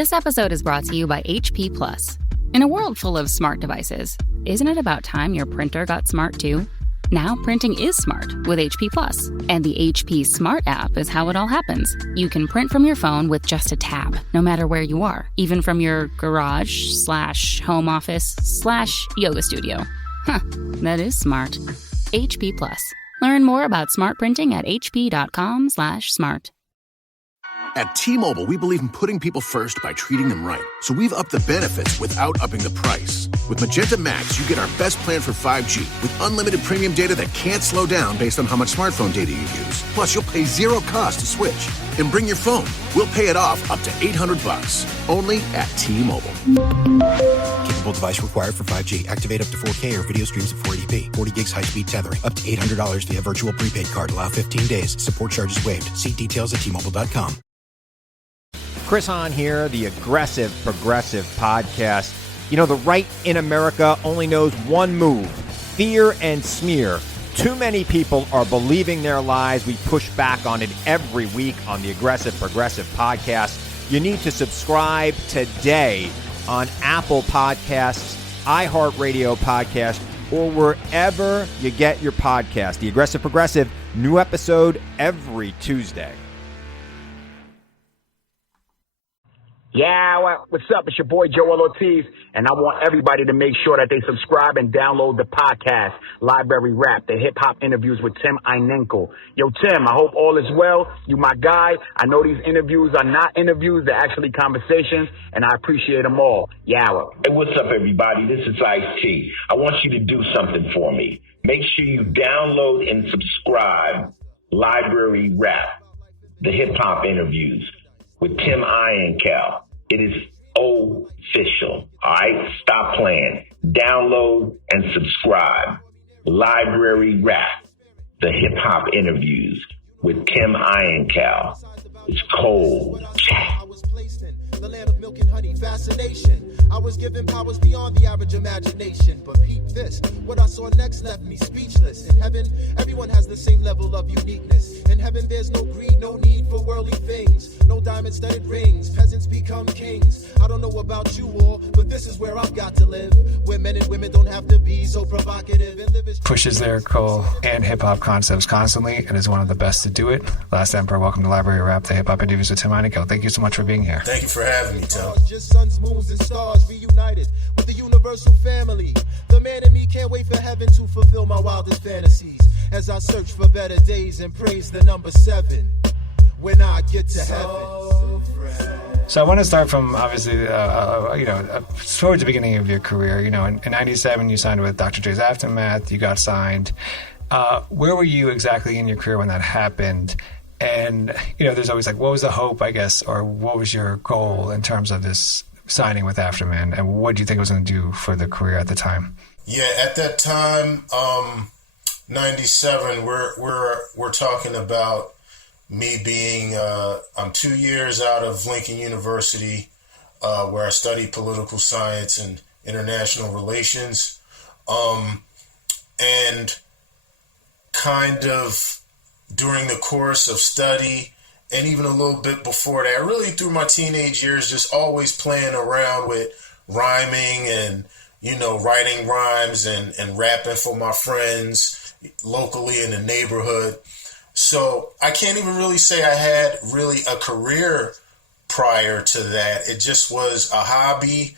This episode is brought to you by HP Plus. In a world full of smart devices, isn't it about time your printer got smart too? Now printing is smart with HP Plus, and the HP Smart app is how it all happens. You can print from your phone with just a tap, no matter where you are, even from your garage/home office/yoga studio. Huh, that is smart. HP Plus. Learn more about smart printing at hp.com/smart. At T-Mobile, we believe in putting people first by treating them right. So we've upped the benefits without upping the price. With Magenta Max, you get our best plan for 5G with unlimited premium data that can't slow down based on how much smartphone data you use. Plus, you'll pay zero cost to switch. And bring your phone. We'll pay it off up to $800. Only at T-Mobile. Capable device required for 5G. Activate up to 4K or video streams at 480p. 40 gigs high-speed tethering. Up to $800 via virtual prepaid card. Allow 15 days. Support charges waived. See details at T-Mobile.com. Chris Hahn here, the Aggressive Progressive Podcast. You know, the right in America only knows one move, fear and smear. Too many people are believing their lies. We push back on it every week on the Aggressive Progressive Podcast. You need to subscribe today on Apple Podcasts, iHeartRadio Podcast, or wherever you get your podcast. The Aggressive Progressive, new episode every Tuesday. Yeah, what's up? It's your boy Joel Ortiz, and I want everybody to make sure that they subscribe and download the podcast, Library Rap, the hip-hop interviews with Tim Einenkel. Yo, Tim, I hope all is well. You my guy. I know these interviews are not interviews. They're actually conversations, and I appreciate them all. Yawa. Hey, what's up, everybody? This is Ice-T. I want you to do something for me. Make sure you download and subscribe Library Rap, the hip-hop interviews with Tim Einenkel. It is official. All right? Stop playing. Download and subscribe. Library Rap, the hip-hop interviews with Tim Einenkel. It's cold. The land of milk and honey, fascination. I was given powers beyond the average imagination. But peep this, what I saw next left me speechless. In heaven, everyone has the same level of uniqueness. In heaven, there's no greed, no need for worldly things. No diamond-studded rings, peasants become kings. I don't know about you all, but this is where I've got to live. Where men and women don't have to be so provocative. And live pushes lyrical and hip-hop concepts constantly and is one of the best to do it. Last Emperor, welcome to Library Rap, the hip-hop interviews with Tim Einenkel. Thank you so much for being here. Thank you for having me, Tim. Just suns, moons, and stars reunited with the universal family. The man in me can't wait for heaven to fulfill my wildest fantasies as I search for better days and praise the number 7 when I get to heaven. So I want to start from, obviously, towards the beginning of your career. You know, in 97, you signed with Dr. Dre's Aftermath. You got signed. Where were you exactly in your career when that happened? And, you know, there's always like, what was the hope, I guess, or what was your goal in terms of this signing with Afterman? And what do you think it was going to do for the career at the time? Yeah, at that time, 97, we're talking about me being, I'm 2 years out of Lincoln University, where I studied political science and international relations. And kind of during the course of study and even a little bit before that, really through my teenage years, just always playing around with rhyming and, you know, writing rhymes and rapping for my friends locally in the neighborhood. So I can't even really say I had really a career prior to that. It just was a hobby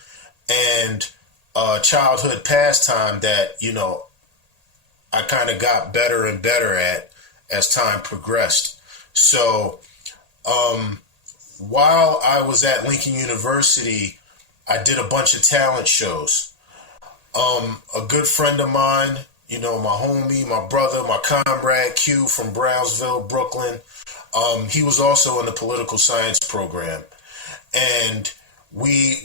and a childhood pastime that, you know, I kind of got better and better at as time progressed. So while I was at Lincoln University, I did a bunch of talent shows. A good friend of mine, you know, my homie, my brother, my comrade, Q from Brownsville, Brooklyn, he was also in the political science program. And we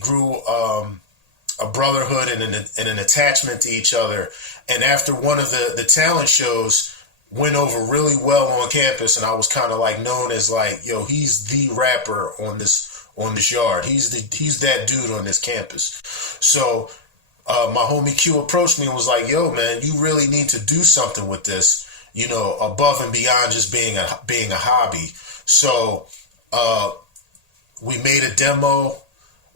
grew a brotherhood and an attachment to each other. And after one of the talent shows went over really well on campus, and I was kind of like known as like, yo, he's the rapper on this yard. He's that dude on this campus. So my homie Q approached me and was like, yo, man, you really need to do something with this, you know, above and beyond just being a hobby. So we made a demo.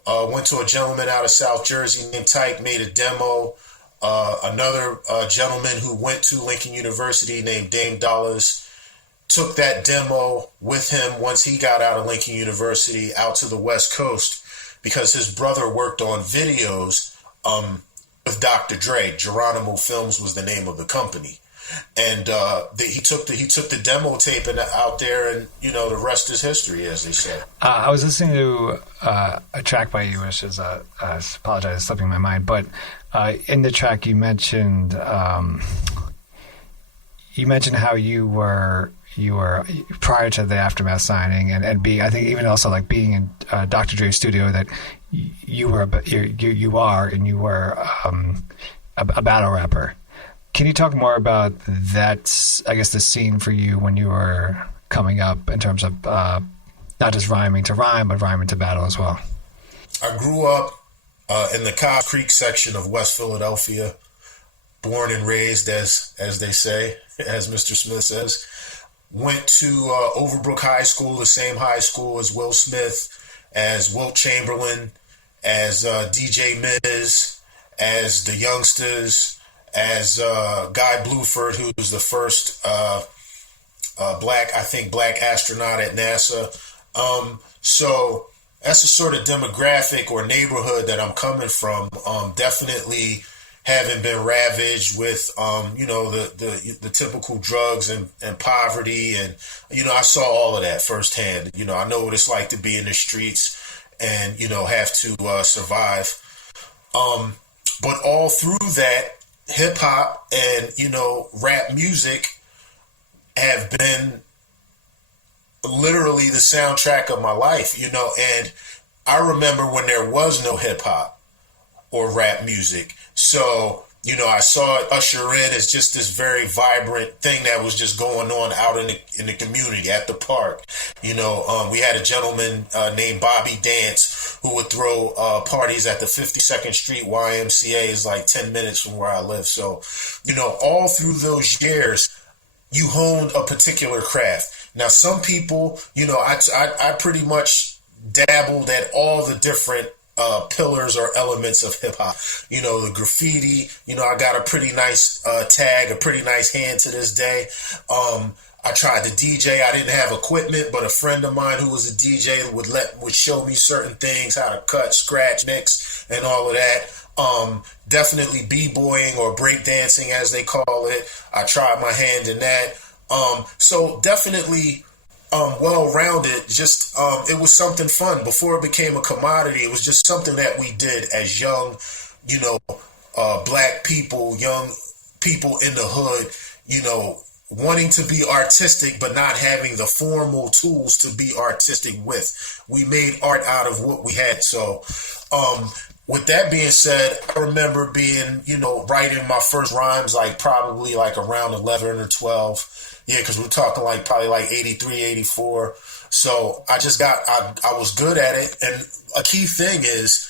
Went to a gentleman out of South Jersey named Tyke, made a demo. Another gentleman who went to Lincoln University named Dame Dollars took that demo with him once he got out of Lincoln University out to the West Coast because his brother worked on videos with Dr. Dre. Geronimo Films was the name of the company. And he took the demo tape out there, and the rest is history, as they say. I was listening to a track by you, which is I apologize, it's slipping my mind. But in the track, you mentioned how you were prior to the Aftermath signing, and being, I think, even also like being in Dr. Dre's studio, that you were a battle rapper. Can you talk more about that, I guess, the scene for you when you were coming up in terms of not just rhyming to rhyme, but rhyming to battle as well? I grew up in the Cobb Creek section of West Philadelphia, born and raised, as they say, as Mr. Smith says. Went to Overbrook High School, the same high school as Will Smith, as Wilt Chamberlain, as DJ Miz, as the Youngsters, as Guy Bluford, who's the first black astronaut at NASA. So that's the sort of demographic or neighborhood that I'm coming from. Definitely having been ravaged with, the typical drugs and poverty. And, I saw all of that firsthand. I know what it's like to be in the streets and, have to survive. But all through that, hip hop and, rap music have been literally the soundtrack of my life, and I remember when there was no hip hop or rap music. So, I saw it usher in as just this very vibrant thing that was just going on out in the community at the park. We had a gentleman named Bobby Dance who would throw parties at the 52nd Street YMCA. Is like 10 minutes from where I live. So, all through those years, you honed a particular craft. Now, some people, I pretty much dabbled at all the different pillars or elements of hip hop. The graffiti, I got a pretty nice tag, a pretty nice hand to this day. I tried to DJ. I didn't have equipment, but a friend of mine who was a DJ would show me certain things, how to cut, scratch, mix, and all of that. Definitely b-boying or breakdancing, as they call it. I tried my hand in that. So definitely well-rounded. Just it was something fun. Before it became a commodity, it was just something that we did as young, black people, young people in the hood, wanting to be artistic but not having the formal tools to be artistic with. We made art out of what we had. So with that being said, I remember being, writing my first rhymes probably around 11 or 12. Yeah, because we're talking probably 83, 84. So I was good at it. And a key thing is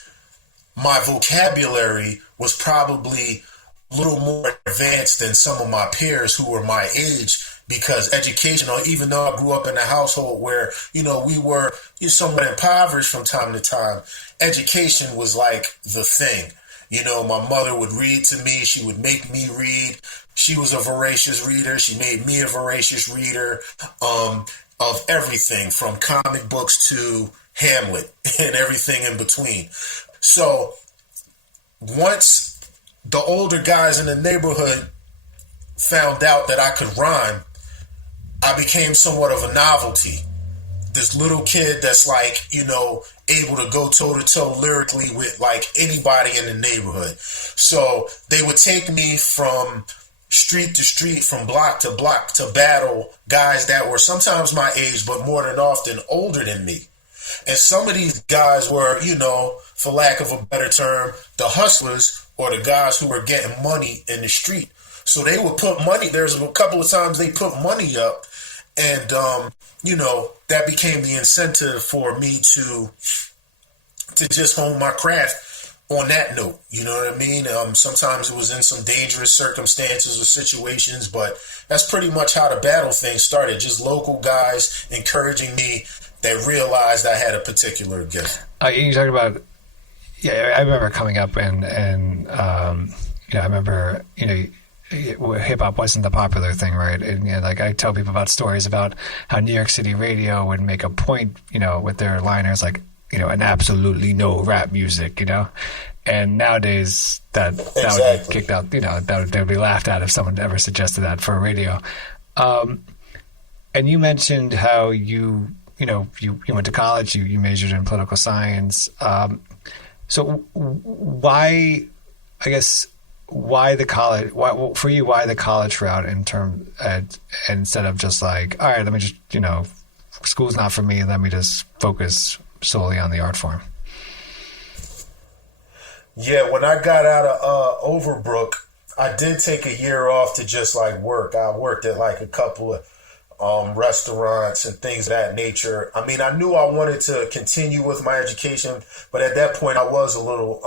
my vocabulary was probably a little more advanced than some of my peers who were my age, because education, even though I grew up in a household where, we were somewhat impoverished from time to time, education was the thing. My mother would read to me. She would make me read. She was a voracious reader. She made me a voracious reader of everything from comic books to Hamlet and everything in between. So once the older guys in the neighborhood found out that I could rhyme, I became somewhat of a novelty. This little kid that's able to go toe to toe lyrically with anybody in the neighborhood. So they would take me from street to street, from block to block, to battle guys that were sometimes my age, but more than often older than me. And some of these guys were, for lack of a better term, the hustlers, or the guys who were getting money in the street. So they would put money. There's a couple of times they put money up, and that became the incentive for me to just hone my craft on that note. You know what I mean? Sometimes it was in some dangerous circumstances or situations, but that's pretty much how the battle thing started. Just local guys encouraging me that realized I had a particular gift. You talked about, I remember coming up and I remember, hip hop wasn't the popular thing, right? And like I tell people about stories about how New York City radio would make a point, with their liners, like, and absolutely no rap music, And nowadays that would be kicked out, that would be laughed at if someone ever suggested that for radio. And you mentioned how you went to college, you majored in political science. So why the college? Why the college route instead of just like, all right, let me just, school's not for me. Let me just focus solely on the art form. Yeah, when I got out of Overbrook, I did take a year off to just like work. I worked at like a couple of restaurants and things of that nature. I mean, I knew I wanted to continue with my education, but at that point I was a little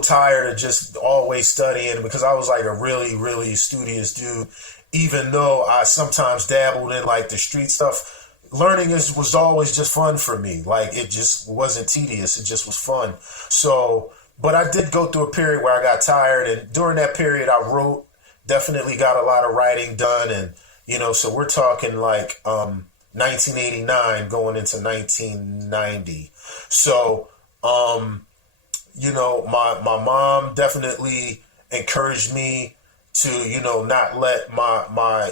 tired of just always studying, because I was like a really, really studious dude. Even though I sometimes dabbled in like the street stuff, learning was always just fun for me. Like, it just wasn't tedious. It just was fun. So, but I did go through a period where I got tired. And during that period, I wrote, definitely got a lot of writing done. And, so we're talking like 1989 going into 1990. So, my mom definitely encouraged me to, not let my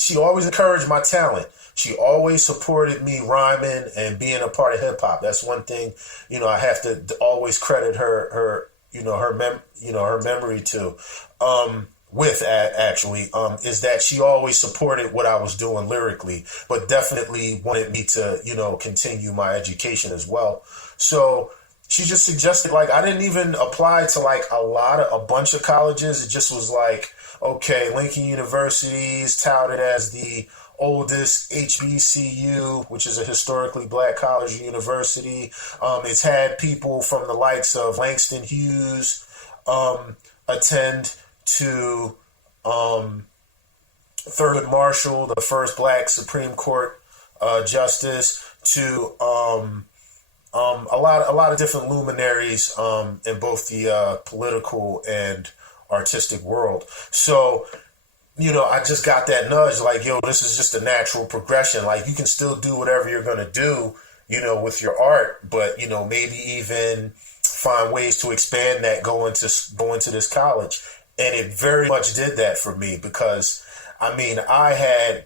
she always encouraged my talent. She always supported me rhyming and being a part of hip hop. That's one thing, I have to always credit her memory to, is that she always supported what I was doing lyrically, but definitely wanted me to, continue my education as well. So she just suggested, like, I didn't even apply to like a bunch of colleges. It just was like, okay, Lincoln University is touted as the oldest HBCU, which is a historically black college or university. It's had people from the likes of Langston Hughes attend to Thurgood Marshall, the first black Supreme Court justice, to a lot of different luminaries in both the political and artistic world. So, I just got that nudge, like, this is just a natural progression. Like, you can still do whatever you're going to do, with your art, but, maybe even find ways to expand that going to this college. And it very much did that for me, because, I had,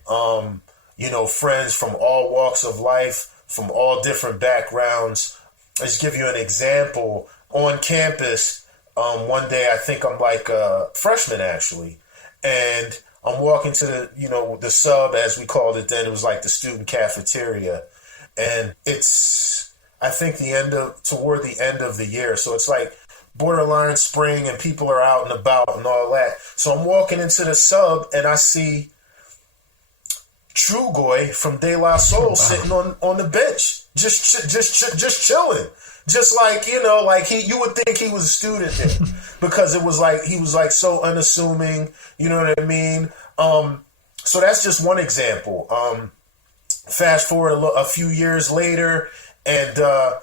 friends from all walks of life, from all different backgrounds. I'll just give you an example. On campus, one day, I think I'm like a freshman, actually, and I'm walking to the sub, as we called it then. It was like the student cafeteria. And it's, I think, toward the end of the year. So it's like borderline spring and people are out and about and all that. So I'm walking into the sub and I see Trugoy from De La Soul sitting on the bench, just chilling. Just like, you would think he was a student there, because it was like, he was like so unassuming, you know what I mean? So that's just one example. Fast forward a few years later, and, a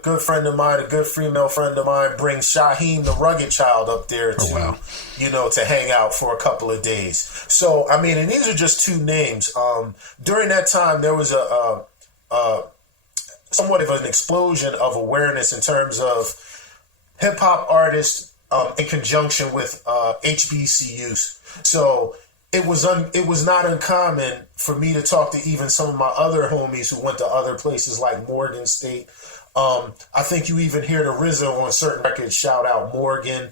good friend of mine, a good female friend of mine, brings Shaheem the Rugged Child up there to hang out for a couple of days. So, and these are just two names. During that time, there was a somewhat of an explosion of awareness in terms of hip hop artists in conjunction with HBCUs. So it was not uncommon for me to talk to even some of my other homies who went to other places like Morgan State. I think you even hear the RZA on certain records shout out Morgan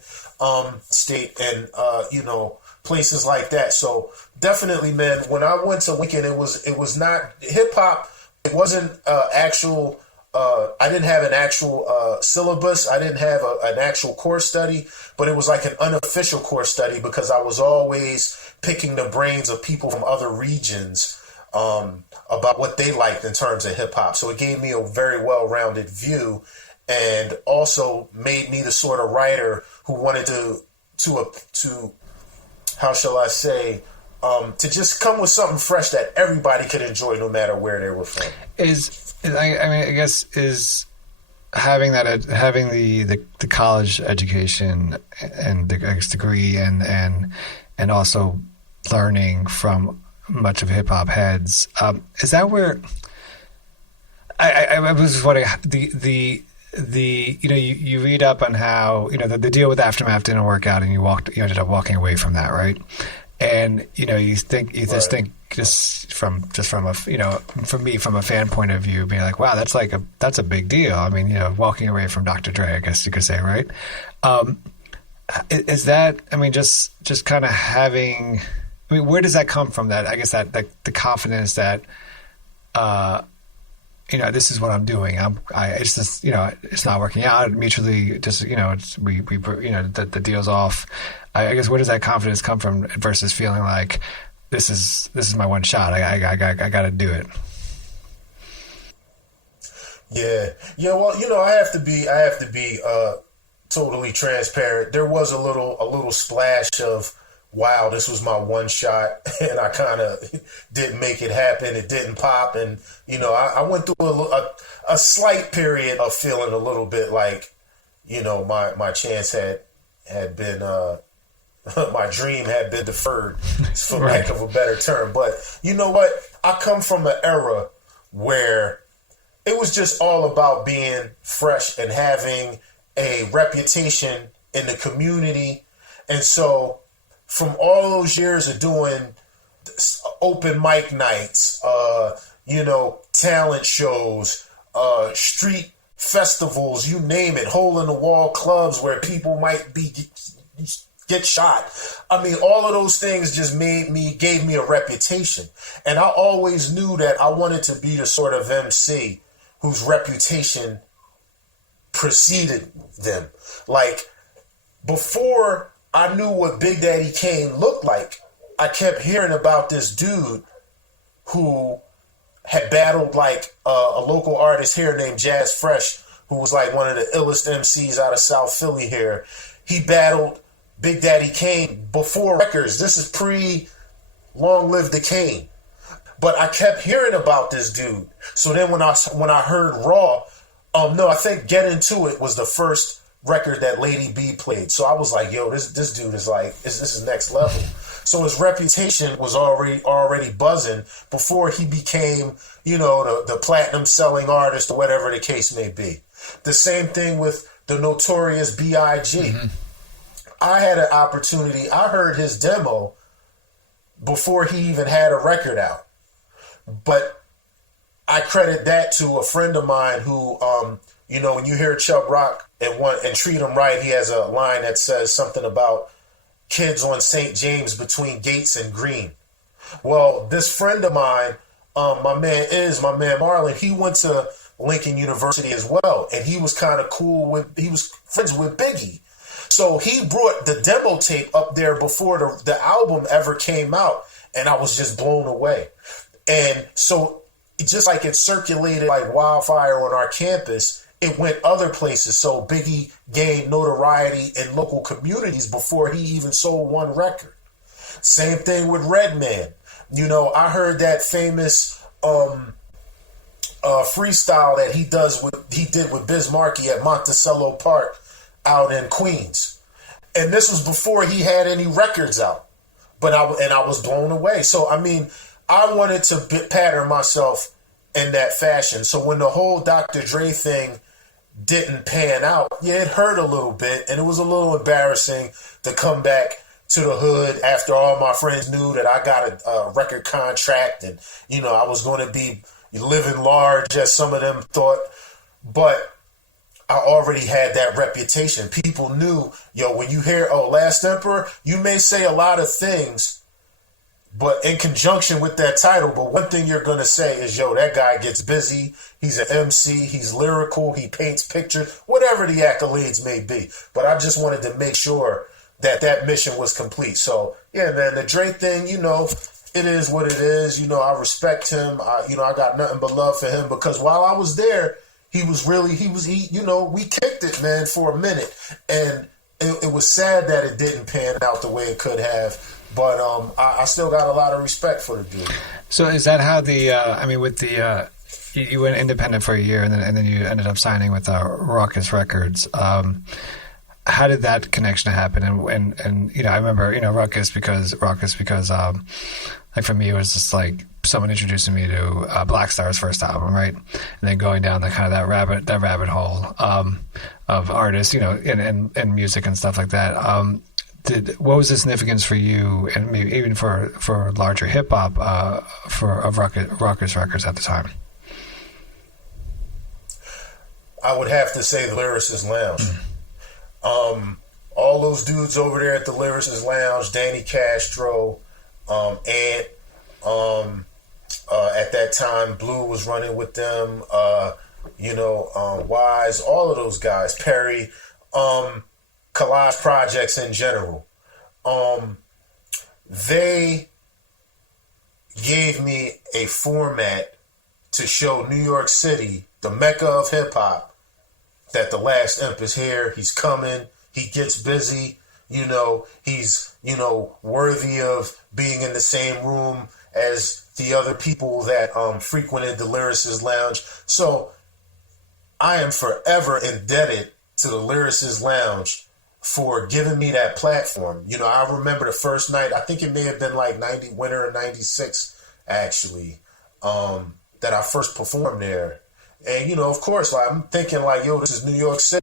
State and places like that. So definitely, man, when I went to Lincoln, it was not hip hop. It wasn't actual. I didn't have an actual syllabus. I didn't have an actual course study, but it was like an unofficial course study, because I was always picking the brains of people from other regions about what they liked in terms of hip hop. So it gave me a very well-rounded view, and also made me the sort of writer who wanted to how shall I say, to just come with something fresh that everybody could enjoy no matter where they were from. I guess is having the college education and the degree and also learning from much of hip hop heads. Is that where I was wondering you read up on how the deal with Aftermath didn't work out and you ended up walking away from that, right? And just from a from a fan point of view, being like, wow, that's a big deal. I mean, walking away from Dr. Dre, I guess you could say, right? Is that, just kind of having, where does that come from? That, I guess, that the confidence that, this is what I'm doing. It's just, it's not working out mutually. Just, the deal's off. I guess, where does that confidence come from versus feeling like this is my one shot. I got to do it. Yeah. Well, I have to be totally transparent. There was a little splash of, wow, this was my one shot, and I kind of didn't make it happen. It didn't pop, and I went through a slight period of feeling a little bit like, my chance had been. My dream had been deferred, for lack of a better term. But you know what? I come from an era where it was just all about being fresh and having a reputation in the community. And so from all those years of doing open mic nights, talent shows, street festivals, you name it, hole in the wall clubs where people might get shot. All of those things just gave me a reputation. And I always knew that I wanted to be the sort of MC whose reputation preceded them. Like, before I knew what Big Daddy Kane looked like, I kept hearing about this dude who had battled like a local artist here named Jazz Fresh, who was like one of the illest MCs out of South Philly here. He battled Big Daddy Kane before records. This is pre Long Live the Kane. But I kept hearing about this dude. So then when I heard Raw, I think Get Into It was the first record that Lady B played. So I was like, yo, this dude is like, this is next level. So his reputation was already buzzing before he became, the platinum selling artist or whatever the case may be. The same thing with the notorious B.I.G. Mm-hmm. I had an opportunity. I heard his demo before he even had a record out. But I credit that to a friend of mine who, when you hear Chubb Rock and Treat Him Right, he has a line that says something about kids on St. James between Gates and Green. Well, this friend of mine, my man Marlon, he went to Lincoln University as well. And he was kind of he was friends with Biggie. So he brought the demo tape up there before the album ever came out, and I was just blown away. And so just like it circulated like wildfire on our campus, it went other places. So Biggie gained notoriety in local communities before he even sold one record. Same thing with Redman. I heard that famous freestyle that he did with Biz Markie at Monticello Park out in Queens. And this was before he had any records out. But I was blown away. So, I wanted to pattern myself in that fashion. So when the whole Dr. Dre thing didn't pan out, it hurt a little bit. And it was a little embarrassing to come back to the hood after all my friends knew that I got a record contract and, I was going to be living large, as some of them thought. But I already had that reputation. People knew, when you hear, Last Emperor, you may say a lot of things, but in conjunction with that title, but one thing you're going to say is, that guy gets busy. He's an MC. He's lyrical. He paints pictures, whatever the accolades may be. But I just wanted to make sure that mission was complete. So, yeah, man, the Dre thing, it is what it is. I respect him. I got nothing but love for him because while I was there, we kicked it, man, for a minute. And it was sad that it didn't pan out the way it could have. But I still got a lot of respect for the dude. So is that how you went independent for a year and then you ended up signing with Ruckus Records? How did that connection happen? And I remember Ruckus because like for me it was just like someone introducing me to Black Star's first album, right? And then going down that rabbit hole of artists, and music and stuff like that. What was the significance for you, and maybe even for larger hip hop, of Ruckus Records at the time? I would have to say the Lyricist Lounge. All those dudes over there at the Lyricist Lounge, Danny Castro, Ant, at that time, Blue was running with them, Wise, all of those guys, Perry, Collage Projects in general. They gave me a format to show New York City, the mecca of hip hop, that the last imp is here. He's coming. He gets busy. He's, worthy of being in the same room as the other people that frequented the Lyricist Lounge. So I am forever indebted to the Lyricist Lounge for giving me that platform. I remember the first night, I think it may have been like winter of 96, actually, that I first performed there. And, of course, like, I'm thinking like, yo, this is New York City,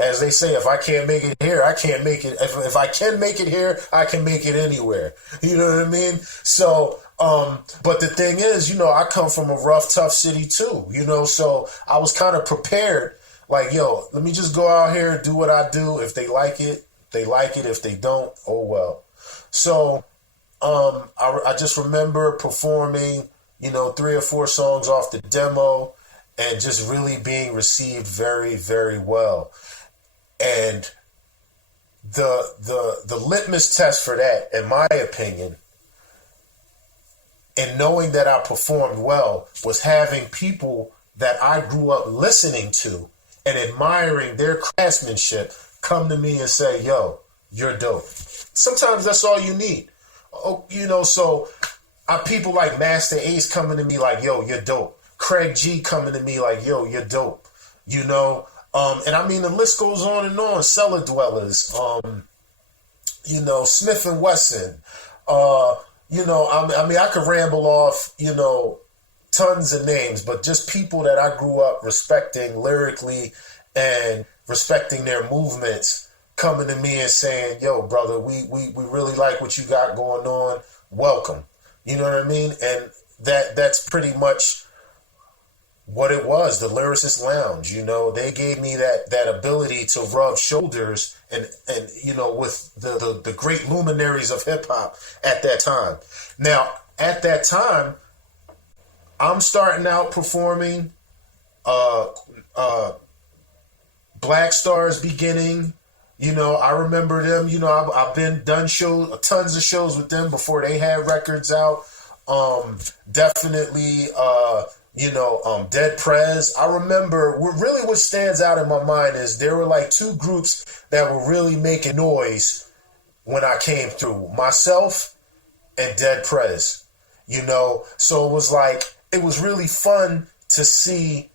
as they say, if I can't make it here, I can't make it. If I can make it here, I can make it anywhere. You know what I mean? So, but the thing is, I come from a rough, tough city too, so I was kind of prepared. Like, yo, let me just go out here, do what I do. If they like it, they like it. If they don't, oh well. So I just remember performing, 3 or 4 songs off the demo and just really being received very, very well. And the litmus test for that, in my opinion, and knowing that I performed well, was having people that I grew up listening to and admiring their craftsmanship come to me and say, yo, you're dope. Sometimes that's all you need. So people like Master Ace coming to me like, yo, you're dope. Craig G coming to me like, yo, you're dope. And I mean, the list goes on and on. Cellar Dwellers, Smith and Wesson, I could ramble off, tons of names, but just people that I grew up respecting lyrically and respecting their movements coming to me and saying, yo, brother, we really like what you got going on. Welcome. You know what I mean? And that's pretty much what it was, the Lyricist Lounge. They gave me that ability to rub shoulders and with the great luminaries of hip hop at that time. Now, at that time, I'm starting out performing. Black Star's beginning. I remember them. I've done tons of shows with them before they had records out. Definitely, Dead Prez. I remember what stands out in my mind is there were like 2 groups that were really making noise when I came through. Myself and Dead Prez. So it was really fun to see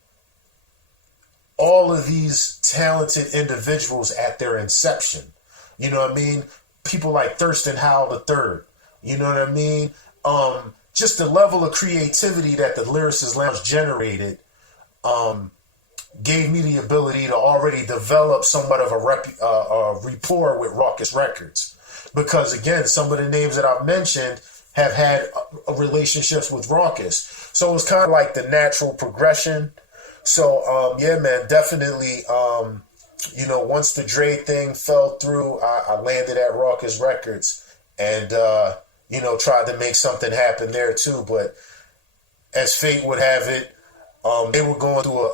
all of these talented individuals at their inception. You know what I mean? People like Thurston Howell III. You know what I mean? Just the level of creativity that the Lyricist Lounge generated gave me the ability to already develop somewhat of a rapport with Ruckus Records. Because, again, some of the names that I've mentioned have had relationships with Ruckus. So it was kind of like the natural progression. So, yeah, man, definitely, once the Dre thing fell through, I landed at Ruckus Records and, tried to make something happen there too. But as fate would have it, they were going through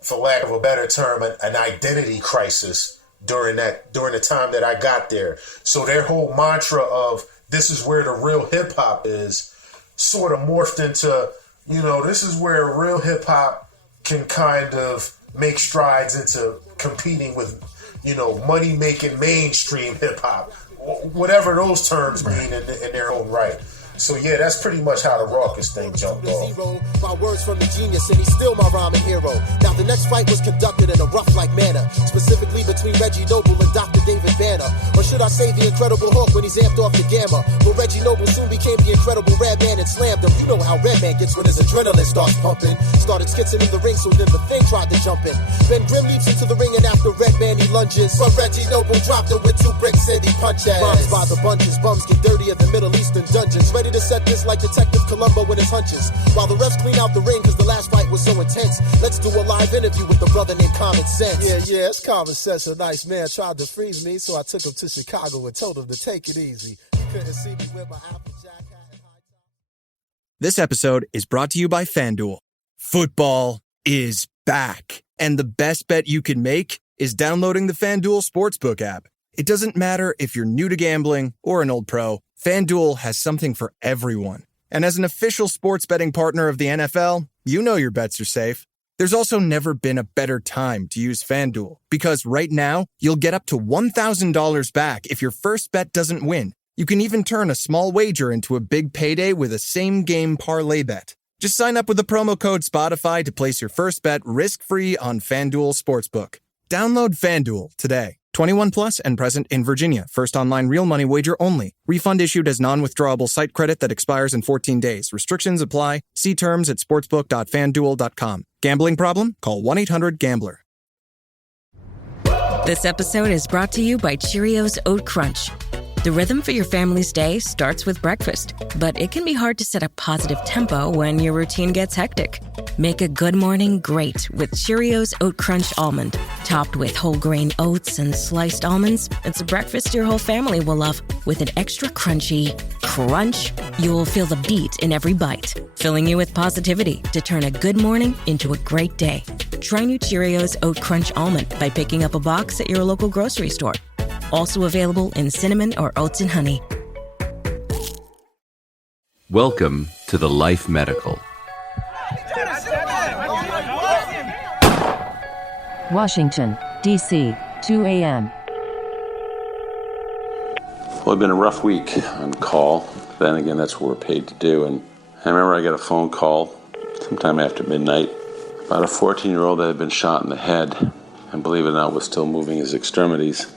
for lack of a better term, an identity crisis during the time that I got there. So their whole mantra of this is where the real hip hop is sort of morphed into, this is where real hip hop can kind of make strides into competing with, money making mainstream hip hop. whatever those terms mean in their own right. So yeah, that's pretty much how the Raucous thing jumped off. My words from the genius, and he's still my rhyming hero. Now the next fight was conducted in a rough-like manner, specifically between Reggie Noble and Dr. David Banner. Or should I say the Incredible Hulk when he's amped off the gamma? But Reggie Noble soon became the Incredible Redman and slammed him. You know how Redman gets when his adrenaline starts pumping. Started skitzing in the ring, so then the Thing tried to jump in. Then Grim leaps into the ring, and after Redman he lunges. But Reggie Noble dropped him with 2 bricks and he punches. Rhymes by the bunches, bums get dirty in the Middle Eastern dungeons. Ready to set this like Detective Columbo with his hunches. While the refs clean out the ring cause the last fight was so intense. Let's do a live interview with the brother named Common Sense. Yeah, it's Common Sense. A nice man tried to freeze me, so I took him to Chicago and told him to take it easy. He couldn't see me with my Applejack hat and high top. This episode is brought to you by FanDuel. Football is back, and the best bet you can make is downloading the FanDuel Sportsbook app. It doesn't matter if you're new to gambling or an old pro, FanDuel has something for everyone. And as an official sports betting partner of the NFL, you know your bets are safe. There's also never been a better time to use FanDuel, because right now, you'll get up to $1,000 back if your first bet doesn't win. You can even turn a small wager into a big payday with a same-game parlay bet. Just sign up with the promo code SPOTIFY to place your first bet risk-free on FanDuel Sportsbook. Download FanDuel today. 21 plus and present in Virginia. First online real money wager only. Refund issued as non-withdrawable site credit that expires in 14 days. Restrictions apply. See terms at sportsbook.fanduel.com. Gambling problem? Call 1-800-GAMBLER. This episode is brought to you by Cheerios Oat Crunch. The rhythm for your family's day starts with breakfast, but it can be hard to set a positive tempo when your routine gets hectic. Make a good morning great with Cheerios Oat Crunch Almond. Topped with whole grain oats and sliced almonds, it's a breakfast your whole family will love. With an extra crunchy crunch, you'll feel the beat in every bite, filling you with positivity to turn a good morning into a great day. Try new Cheerios Oat Crunch Almond by picking up a box at your local grocery store. Also available in cinnamon or oats and honey. Welcome to the Life Medical. Washington, D.C., 2 a.m. Well, it's been a rough week on call. Then again, that's what we're paid to do. And I remember I got a phone call sometime after midnight about a 14-year-old that had been shot in the head, and believe it or not, was still moving his extremities.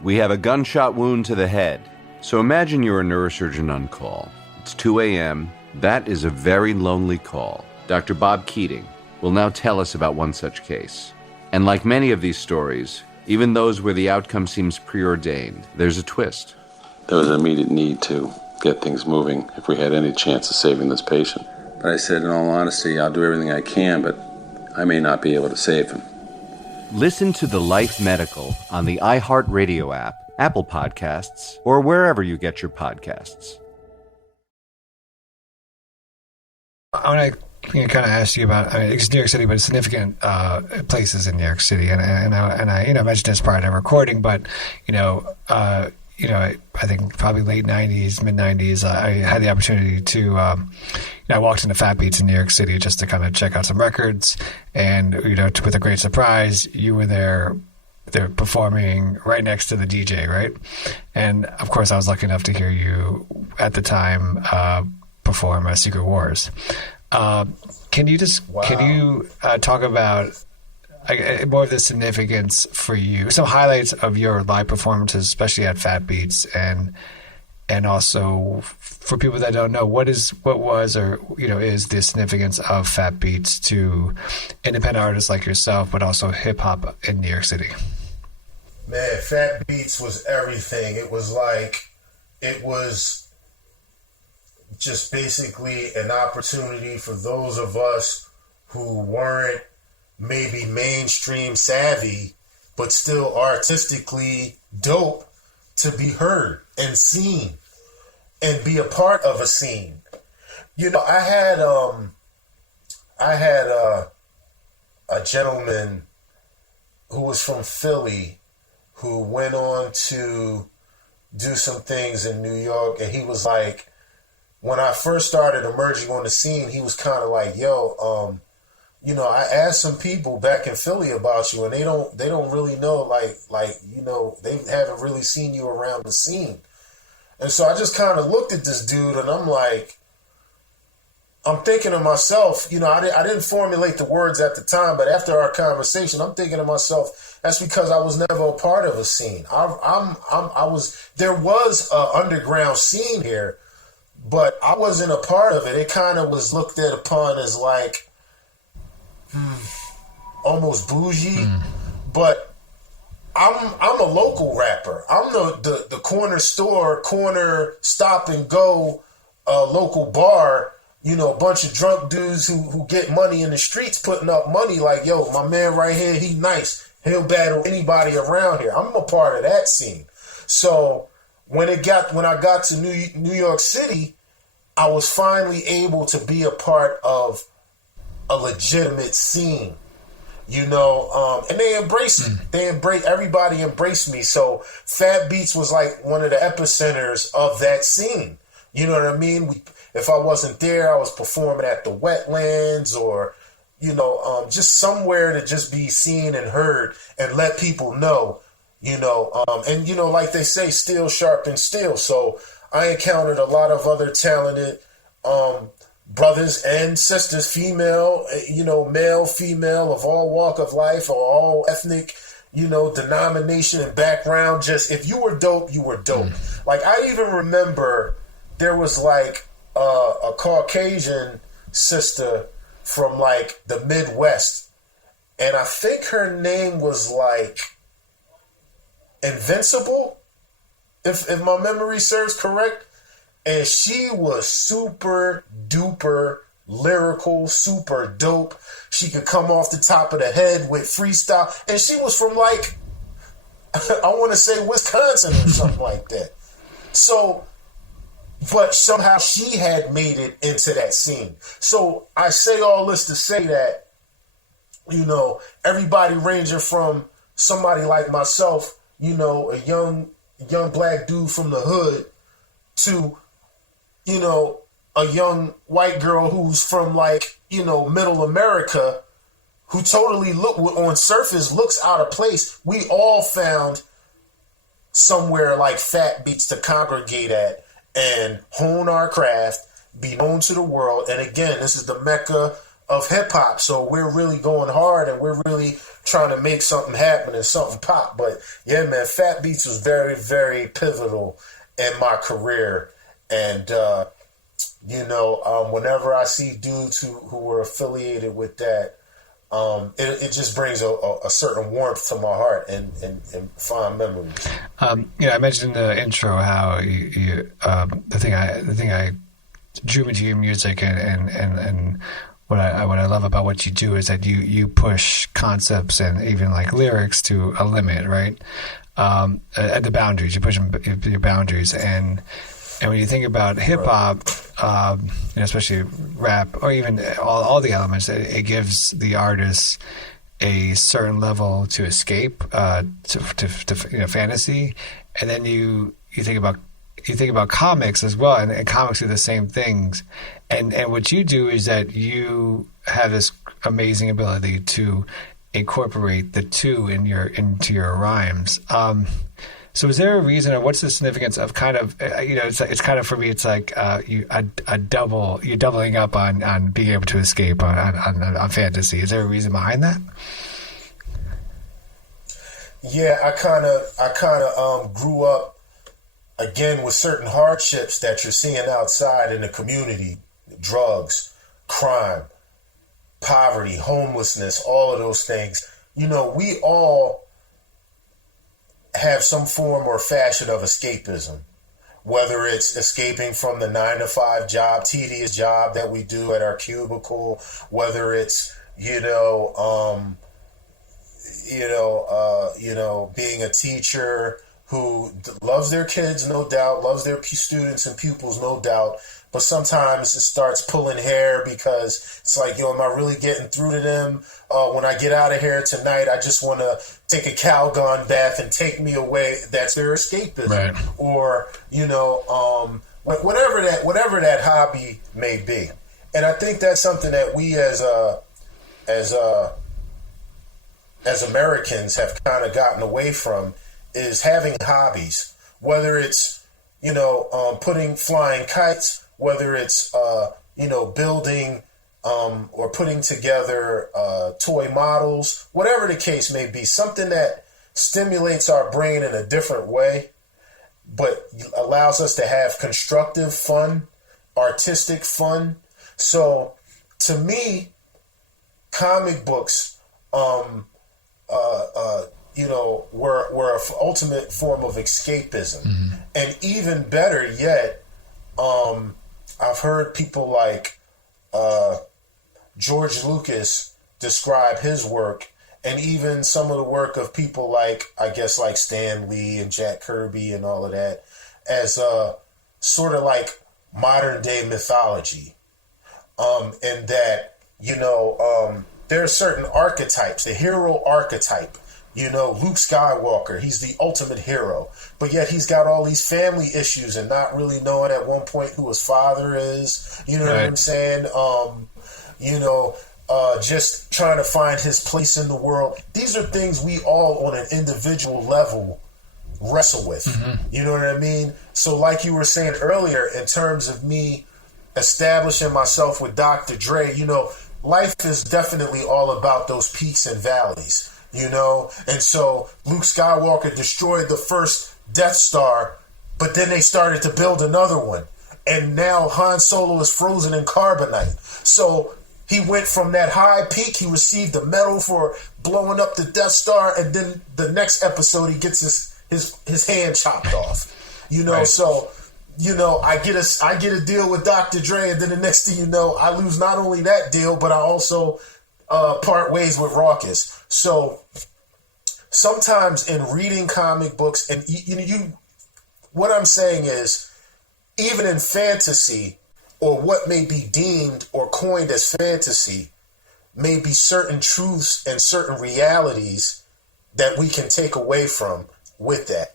We have a gunshot wound to the head. So imagine you're a neurosurgeon on call. It's 2 a.m. That is a very lonely call. Dr. Bob Keating will now tell us about one such case. And like many of these stories, even those where the outcome seems preordained, there's a twist. There was an immediate need to get things moving if we had any chance of saving this patient. But I said, in all honesty, I'll do everything I can, but I may not be able to save him. Listen to The Life Medical on the iHeartRadio app, Apple Podcasts, or wherever you get your podcasts. I want to kind of ask you about, it's New York City, but significant places in New York City, and I mentioned this prior to recording, but I think probably late '90s, mid '90s, I had the opportunity to. I walked into Fat Beats in New York City just to kind of check out some records, and with a great surprise, you were there. They're performing right next to the DJ, right? And of course, I was lucky enough to hear you at the time perform Secret Wars. Can you talk about more of the significance for you, some highlights of your live performances, especially at Fat Beats, and also for people that don't know, what is the significance of Fat Beats to independent artists like yourself, but also hip hop in New York City? Man, Fat Beats was everything. It was just basically an opportunity for those of us who weren't maybe mainstream savvy, but still artistically dope, to be heard and seen and be a part of a scene. I had a gentleman who was from Philly who went on to do some things in New York, and he was like, when I first started emerging on the scene, he was kind of like, yo, you know, I asked some people back in Philly about you, and they don't really know, like you know, they haven't really seen you around the scene. And so I just kind of looked at this dude, and I'm like, I'm thinking to myself, you know, I didn't formulate the words at the time, but after our conversation, I'm thinking to myself, that's because I was never a part of a scene. There was an underground scene here, but I wasn't a part of it. It kind of was looked at upon as like almost bougie, but I'm a local rapper. I'm the corner store, corner stop and go, local bar. You know, a bunch of drunk dudes who get money in the streets putting up money like, yo, my man right here, he nice. He'll battle anybody around here. I'm a part of that scene. So when I got to New York City, I was finally able to be a part of a legitimate scene. You know, and they embraced it. Everybody embraced me. So Fat Beats was like one of the epicenters of that scene. You know what I mean? If I wasn't there, I was performing at the Wetlands or, you know, just somewhere to just be seen and heard and let people know, you know. And, you know, like they say, steel sharpens steel. So I encountered a lot of other talented brothers and sisters, female, you know, male, female, of all walk of life or all ethnic, you know, denomination and background. Just if you were dope, you were dope. Like, I even remember there was like a Caucasian sister from like the Midwest, and I think her name was like Invincible, if my memory serves correct. And she was super duper lyrical, super dope. She could come off the top of the head with freestyle, and she was from like I want to say Wisconsin or something like that. So, but somehow she had made it into that scene. So I say all this to say that, you know, everybody ranging from somebody like myself, you know, a young black dude from the hood, to, you know, a young white girl who's from like, you know, middle America, who totally on surface looks out of place. We all found somewhere like Fat Beats to congregate at and hone our craft, be known to the world. And again, this is the mecca of hip hop. So we're really going hard and we're really trying to make something happen and something pop. But yeah, man, Fat Beats was very, very pivotal in my career. And, you know, whenever I see dudes who were affiliated with that, it just brings a certain warmth to my heart and fond memories. You know, I mentioned in the intro how you the thing I drew me to your music and what I love about what you do is that you push concepts and even like lyrics to a limit, right? At the boundaries, you push your boundaries, and when you think about hip hop, you know, especially rap or even all the elements, it gives the artist a certain level to escape to you know, fantasy, and then you think about comics as well, and comics do the same things, and what you do is that you have this amazing ability to incorporate the two into your rhymes. So is there a reason, or what's the significance of kind of, you know, it's kind of, for me, it's like you're doubling up on being able to escape on fantasy. Is there a reason behind that? Yeah, I kind of grew up again with certain hardships that you're seeing outside in the community: drugs, crime, poverty, homelessness, all of those things. You know, we all have some form or fashion of escapism, whether it's escaping from the 9-to-5 job, tedious job that we do at our cubicle, whether it's, being a teacher who loves their kids, no doubt, loves their students and pupils, no doubt, but sometimes it starts pulling hair because it's like, am I really getting through to them? When I get out of here tonight, I just want to take a Calgon bath and take me away. That's their escapism. Right. Or, whatever that hobby may be. And I think that's something that we as as Americans have kind of gotten away from is having hobbies, whether it's, flying kites, whether it's, building or putting together toy models, whatever the case may be, something that stimulates our brain in a different way, but allows us to have constructive fun, artistic fun. So to me, comic books, were an ultimate form of escapism. Mm-hmm. And even better yet, I've heard people like George Lucas describe his work, and even some of the work of people like Stan Lee and Jack Kirby and all of that, as sort of like modern day mythology. And that, there are certain archetypes, the hero archetype. Luke Skywalker, he's the ultimate hero, but yet he's got all these family issues and not really knowing at one point who his father is. You know right. What I'm saying? Just trying to find his place in the world. These are things we all on an individual level wrestle with. Mm-hmm. You know what I mean? So like you were saying earlier, in terms of me establishing myself with Dr. Dre, life is definitely all about those peaks and valleys. And so Luke Skywalker destroyed the first Death Star, but then they started to build another one. And now Han Solo is frozen in carbonite. So he went from that high peak, he received a medal for blowing up the Death Star, and then the next episode he gets his hand chopped off. Right. So I get a deal with Dr. Dre, and then the next thing you know, I lose not only that deal, but I also part ways with Rawkus. So sometimes in reading comic books, and what I'm saying is, even in fantasy, or what may be deemed or coined as fantasy, may be certain truths and certain realities that we can take away from with that.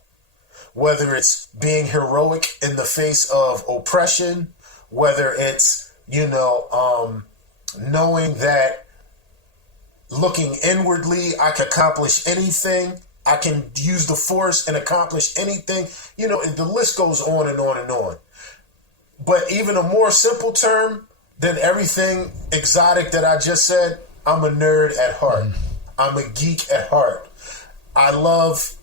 Whether it's being heroic in the face of oppression, whether it's, knowing that looking inwardly, I can accomplish anything. I can use the force and accomplish anything. The list goes on and on and on. But even a more simple term than everything exotic that I just said, I'm a nerd at heart. I'm a geek at heart. I love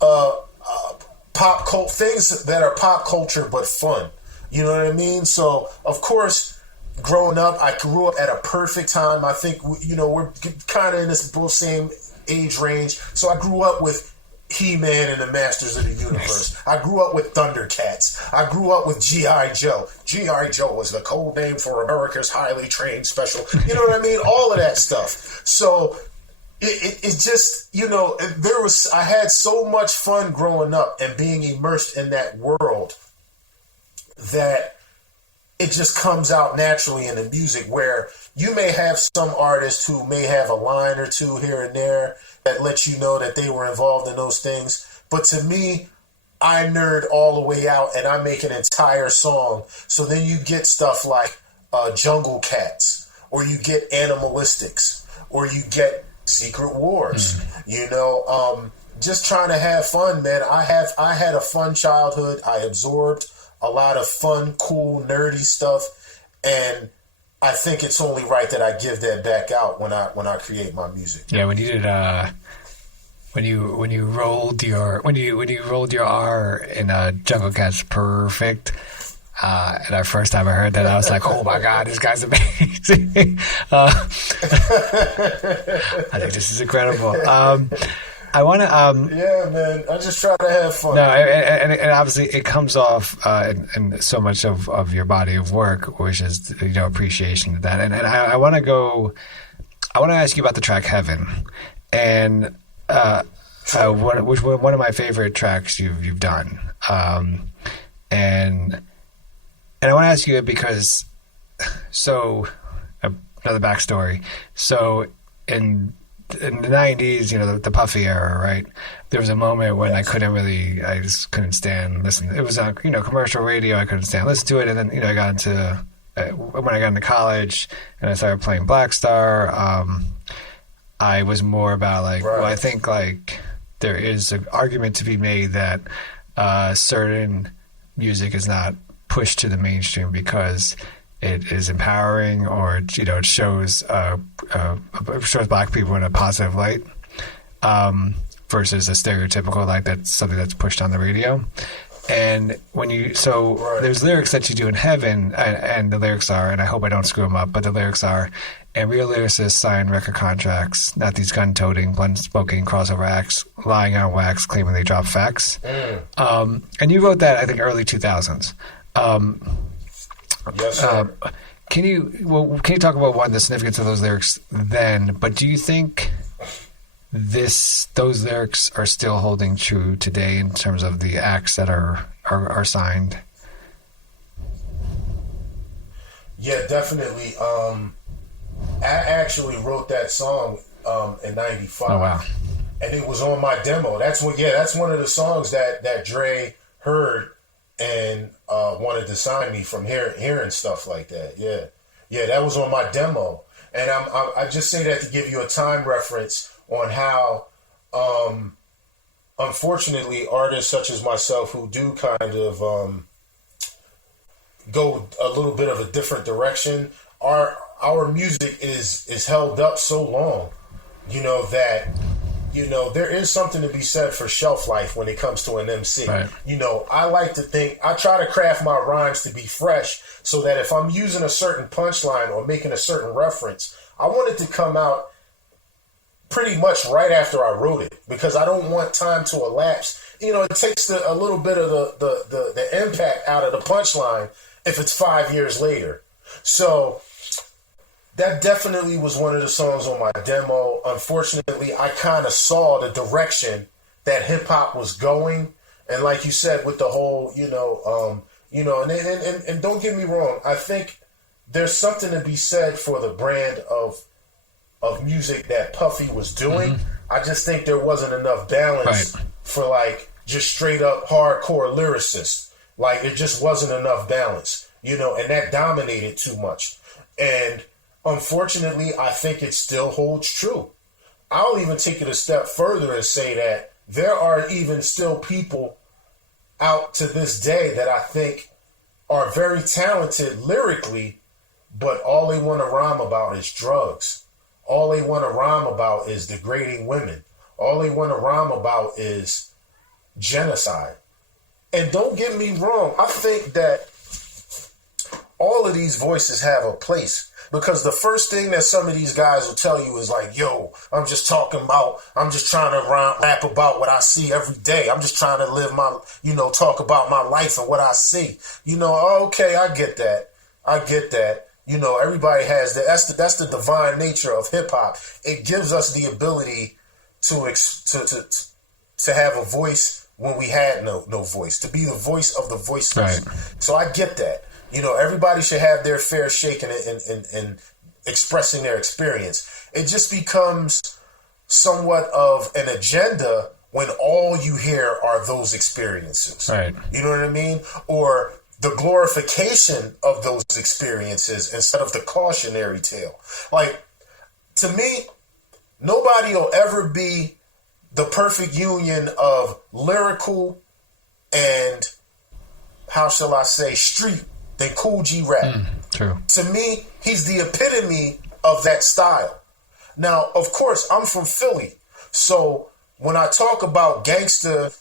pop cult things that are pop culture but fun. You know what I mean? So, of course, growing up, I grew up at a perfect time. I think, we're kind of in this same age range. So I grew up with He-Man and the Masters of the Universe. I grew up with Thundercats. I grew up with G.I. Joe. G.I. Joe was the code name for America's highly trained special. You know what I mean? All of that stuff. So it just, I had so much fun growing up and being immersed in that world that it just comes out naturally in the music, where you may have some artists who may have a line or two here and there that lets you know that they were involved in those things. But to me, I nerd all the way out and I make an entire song. So then you get stuff like Jungle Cats, or you get Animalistics, or you get Secret Wars. Just trying to have fun, man. I had a fun childhood. I absorbed a lot of fun, cool, nerdy stuff, and I think it's only right that I give that back out when I create my music. Yeah, when you did when you rolled your R in Jungle Cat's Perfect. And our first time I heard that, I was like, "Oh my God, this guy's amazing!" I think this is incredible. I want to. Yeah, man. I just try to have fun. No, and obviously it comes off in so much of your body of work, which is appreciation of that. And I want to go. I want to ask you about the track "Heaven," and which one of my favorite tracks you've done. And I want to ask you it because, another backstory. So in the 90s, the Puffy era, right? There was a moment when I just couldn't stand listen. It was on, commercial radio. I couldn't stand listen to it. And then, I got into when I got into college and I started playing Black Star, I was more about like, well, I think like there is an argument to be made that certain music is not pushed to the mainstream because it is empowering, or it shows Black people in a positive light, versus a stereotypical, like that's something that's pushed on the radio. And when there's lyrics that you do in Heaven, and the lyrics are, and I hope I don't screw them up, but the lyrics are, and real lyricists sign record contracts, not these gun-toting, blunt-spoken crossover acts, lying on wax, claiming they drop facts. And you wrote that, I think, early 2000s. Yes, sir. Can you talk about, one, the significance of those lyrics then, but do you think those lyrics are still holding true today in terms of the acts that are signed? Yeah, definitely. I actually wrote that song in '95. Oh, wow. And it was on my demo. That's one of the songs that Dre heard and wanted to sign me from hearing stuff like that. Yeah, that was on my demo. And I just say that to give you a time reference on how, unfortunately, artists such as myself who do kind of go a little bit of a different direction, our music is held up so long, that there is something to be said for shelf life when it comes to an MC. Right. I like to think, I try to craft my rhymes to be fresh so that if I'm using a certain punchline or making a certain reference, I want it to come out pretty much right after I wrote it, because I don't want time to elapse. It takes a little bit of the impact out of the punchline if it's 5 years later. So that definitely was one of the songs on my demo. Unfortunately, I kind of saw the direction that hip hop was going, and like you said, with the whole, and don't get me wrong, I think there's something to be said for the brand of music that Puffy was doing. Mm-hmm. I just think there wasn't enough balance for like just straight up hardcore lyricists. Like it just wasn't enough balance, and that dominated too much. And unfortunately, I think it still holds true. I'll even take it a step further and say that there are even still people out to this day that I think are very talented lyrically, but all they want to rhyme about is drugs. All they want to rhyme about is degrading women. All they want to rhyme about is genocide. And don't get me wrong, I think that all of these voices have a place, because the first thing that some of these guys will tell you is like, yo, I'm just trying to rap about what I see every day. I'm just trying to live talk about my life and what I see. Okay, I get that. Everybody has that. That's the divine nature of hip hop. It gives us the ability to have a voice when we had no voice, to be the voice of the voiceless. Right. So I get that. Everybody should have their fair shake in expressing their experience. It just becomes somewhat of an agenda when all you hear are those experiences. Right. You know what I mean? Or the glorification of those experiences instead of the cautionary tale. Like, to me, nobody will ever be the perfect union of lyrical and, how shall I say, street than Cool G rap. True. To me, he's the epitome of that style. Now, of course, I'm from Philly, so when I talk about gangster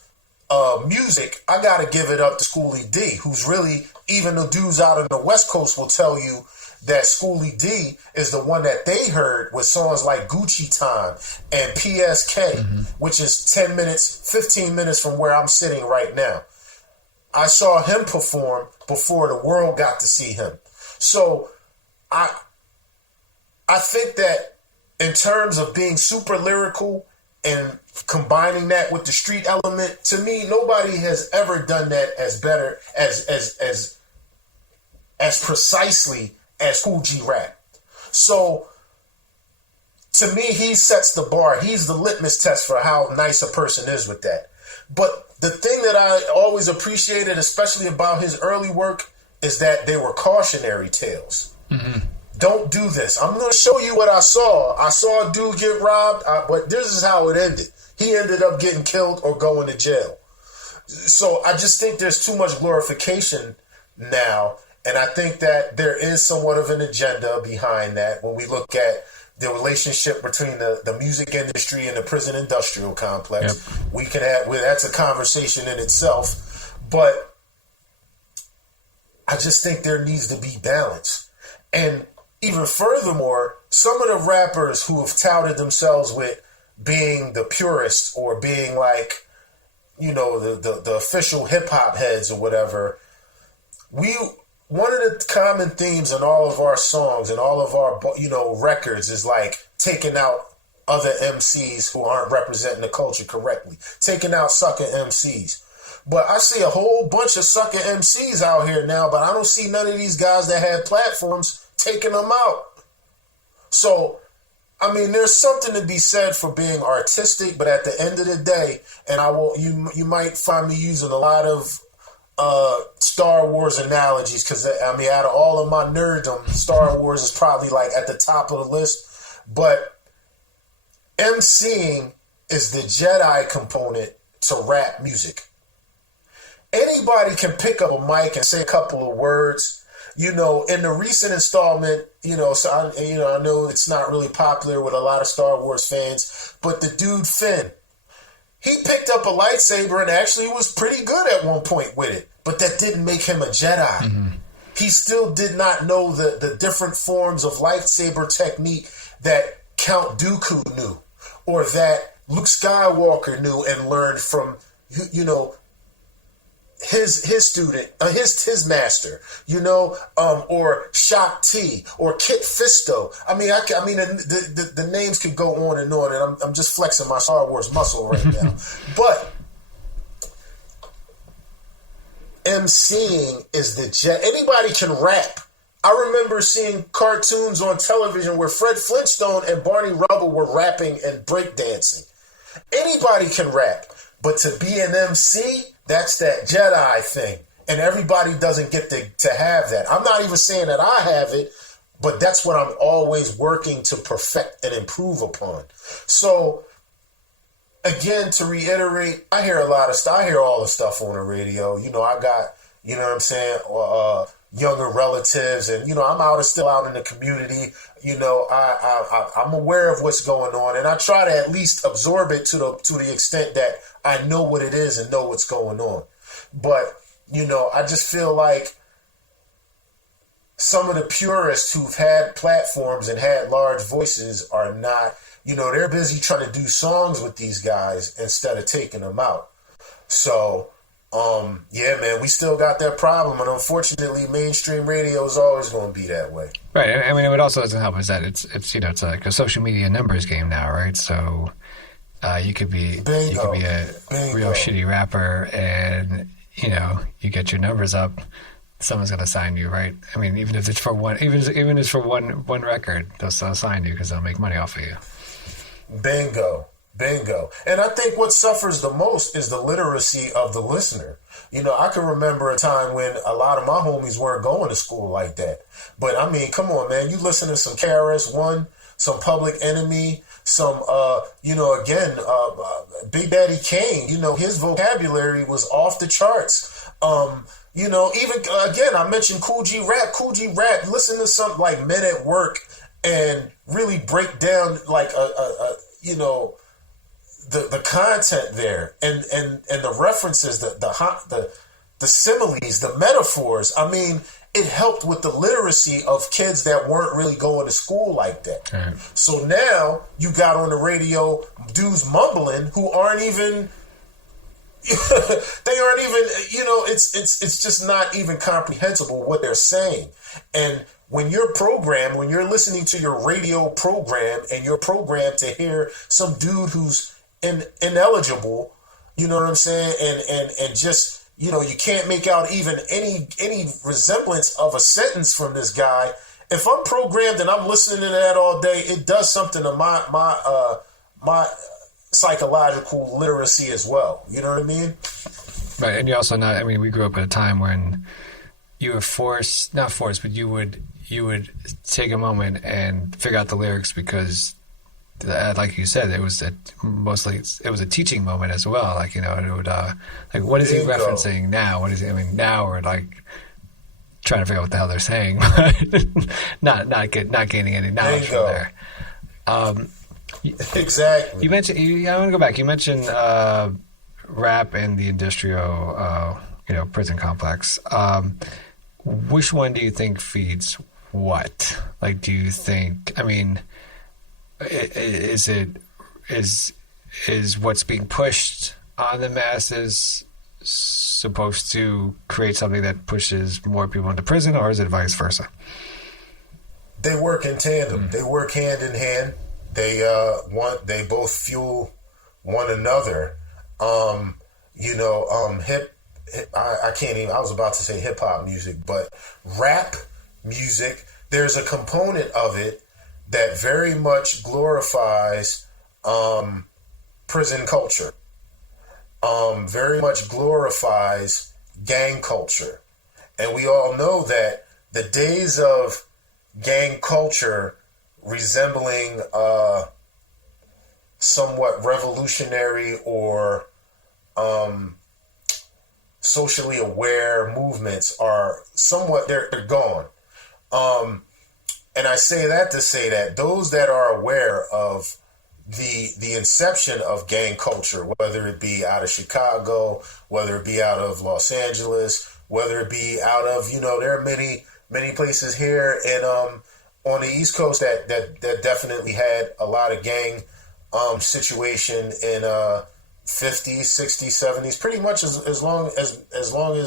music, I got to give it up to Schoolie D, who's really, even the dudes out on the West Coast will tell you that Schoolie D is the one that they heard with songs like Gucci Time and PSK, which is 10 minutes, 15 minutes from where I'm sitting right now. I saw him perform before the world got to see him. So I think that in terms of being super lyrical and combining that with the street element, to me, nobody has ever done that as better as precisely as Cool G rap. So to me, he sets the bar. He's the litmus test for how nice a person is with that. But the thing that I always appreciated, especially about his early work, is that they were cautionary tales. Don't do this. I'm going to show you what I saw. I saw a dude get robbed, but this is how it ended. He ended up getting killed or going to jail. So I just think there's too much glorification now, and I think that there is somewhat of an agenda behind that when we look at the relationship between the music industry and the prison industrial complex. Yep. We can have, that's a conversation in itself, but I just think there needs to be balance. And even furthermore, some of the rappers who have touted themselves with being the purist or being like, you know, the official hip hop heads or whatever, one of the common themes in all of our songs and all of our, you know, records is like taking out other MCs who aren't representing the culture correctly, taking out sucker MCs. But I see a whole bunch of sucker MCs out here now, but I don't see none of these guys that have platforms taking them out. So, I mean, there's something to be said for being artistic, but at the end of the day, and you might find me using a lot of Star Wars analogies, because I mean, out of all of my nerddom, Star Wars is probably like at the top of the list. But MCing is the Jedi component to rap music. Anybody can pick up a mic and say a couple of words. You know, in the recent installment, you know, so I know it's not really popular with a lot of Star Wars fans, but the dude Finn, he picked up a lightsaber and actually was pretty good at one point with it, but that didn't make him a Jedi. Mm-hmm. He still did not know the different forms of lightsaber technique that Count Dooku knew, or that Luke Skywalker knew and learned from, you know, his student, his master, you know, or Shak T, or Kit Fisto. I mean, the names could go on, and I'm just flexing my Star Wars muscle right now. But MCing is anybody can rap. I remember seeing cartoons on television where Fred Flintstone and Barney Rubble were rapping and breakdancing. Anybody can rap, but to be an MC, that's that Jedi thing. And everybody doesn't get to have that. I'm not even saying that I have it, but that's what I'm always working to perfect and improve upon. So, again, to reiterate, I hear a lot of stuff. I hear all the stuff on the radio. You know, I got, you know what I'm saying, younger relatives, and, you know, I'm still out in the community. You know, I'm aware of what's going on, and I try to at least absorb it to the extent that I know what it is and know what's going on. But, you know, I just feel like some of the purists who've had platforms and had large voices are not, you know, they're busy trying to do songs with these guys instead of taking them out. So, yeah, man, we still got that problem, and unfortunately, mainstream radio is always going to be that way. Right. I mean, what also doesn't help is that it's you know, it's like a social media numbers game now, right? So you could be a real shitty rapper, and you know, you get your numbers up, someone's going to sign you, right? I mean, even if it's for one, even if it's for one record, they'll still sign you because they'll make money off of you. Bingo. And I think what suffers the most is the literacy of the listener. You know, I can remember a time when a lot of my homies weren't going to school like that. But I mean, come on, man, you listen to some KRS-One, some Public Enemy, some, you know, again, Big Daddy Kane, you know, his vocabulary was off the charts. You know, even, again, I mentioned Cool G Rap, listen to something like Men at Work and really break down like you know, the content there and the references, the similes, the metaphors. I mean, it helped with the literacy of kids that weren't really going to school like that. Right. So now you got on the radio dudes mumbling who aren't even they aren't even, you know, it's just not even comprehensible what they're saying. And when you're programmed, when you're listening to your radio program and you're programmed to hear some dude who's ineligible, you know what I'm saying, and just, you know, you can't make out even any resemblance of a sentence from this guy. If I'm programmed and I'm listening to that all day, it does something to my psychological literacy as well. You know what I mean? Right, and you also know, I mean, we grew up at a time when you were not forced, but you would take a moment and figure out the lyrics because, like you said, it was a teaching moment as well. Like, it would like, what is he referencing now? What is he? I mean, now we're like trying to figure out what the hell they're saying, but not gaining any knowledge from there. Exactly. You mentioned. I want to go back. You mentioned rap and the industrial, prison complex. Which one do you think feeds what? Like, do you think? I mean, is what's being pushed on the masses supposed to create something that pushes more people into prison, or is it vice versa? They work in tandem. They work hand in hand. They both fuel one another. I can't even, I was about to say hip hop music, but rap music, there's a component of it that very much glorifies prison culture, very much glorifies gang culture. And we all know that the days of gang culture resembling somewhat revolutionary or socially aware movements are somewhat, they're gone. And I say that to say that those that are aware of the inception of gang culture, whether it be out of Chicago, whether it be out of Los Angeles, whether it be out of, there are many places here and on the East Coast that definitely had a lot of gang situation in 50s, 60s, 70s, pretty much as long as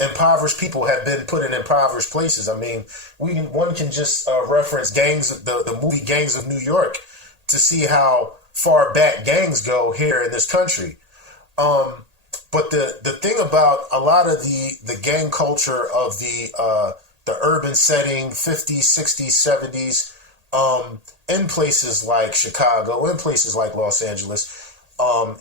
impoverished people have been put in impoverished places. I mean, one can just reference the movie Gangs of New York to see how far back gangs go here in this country. But the thing about a lot of the gang culture of the urban setting, 50s, 60s, 70s, in places like Chicago, in places like Los Angeles, and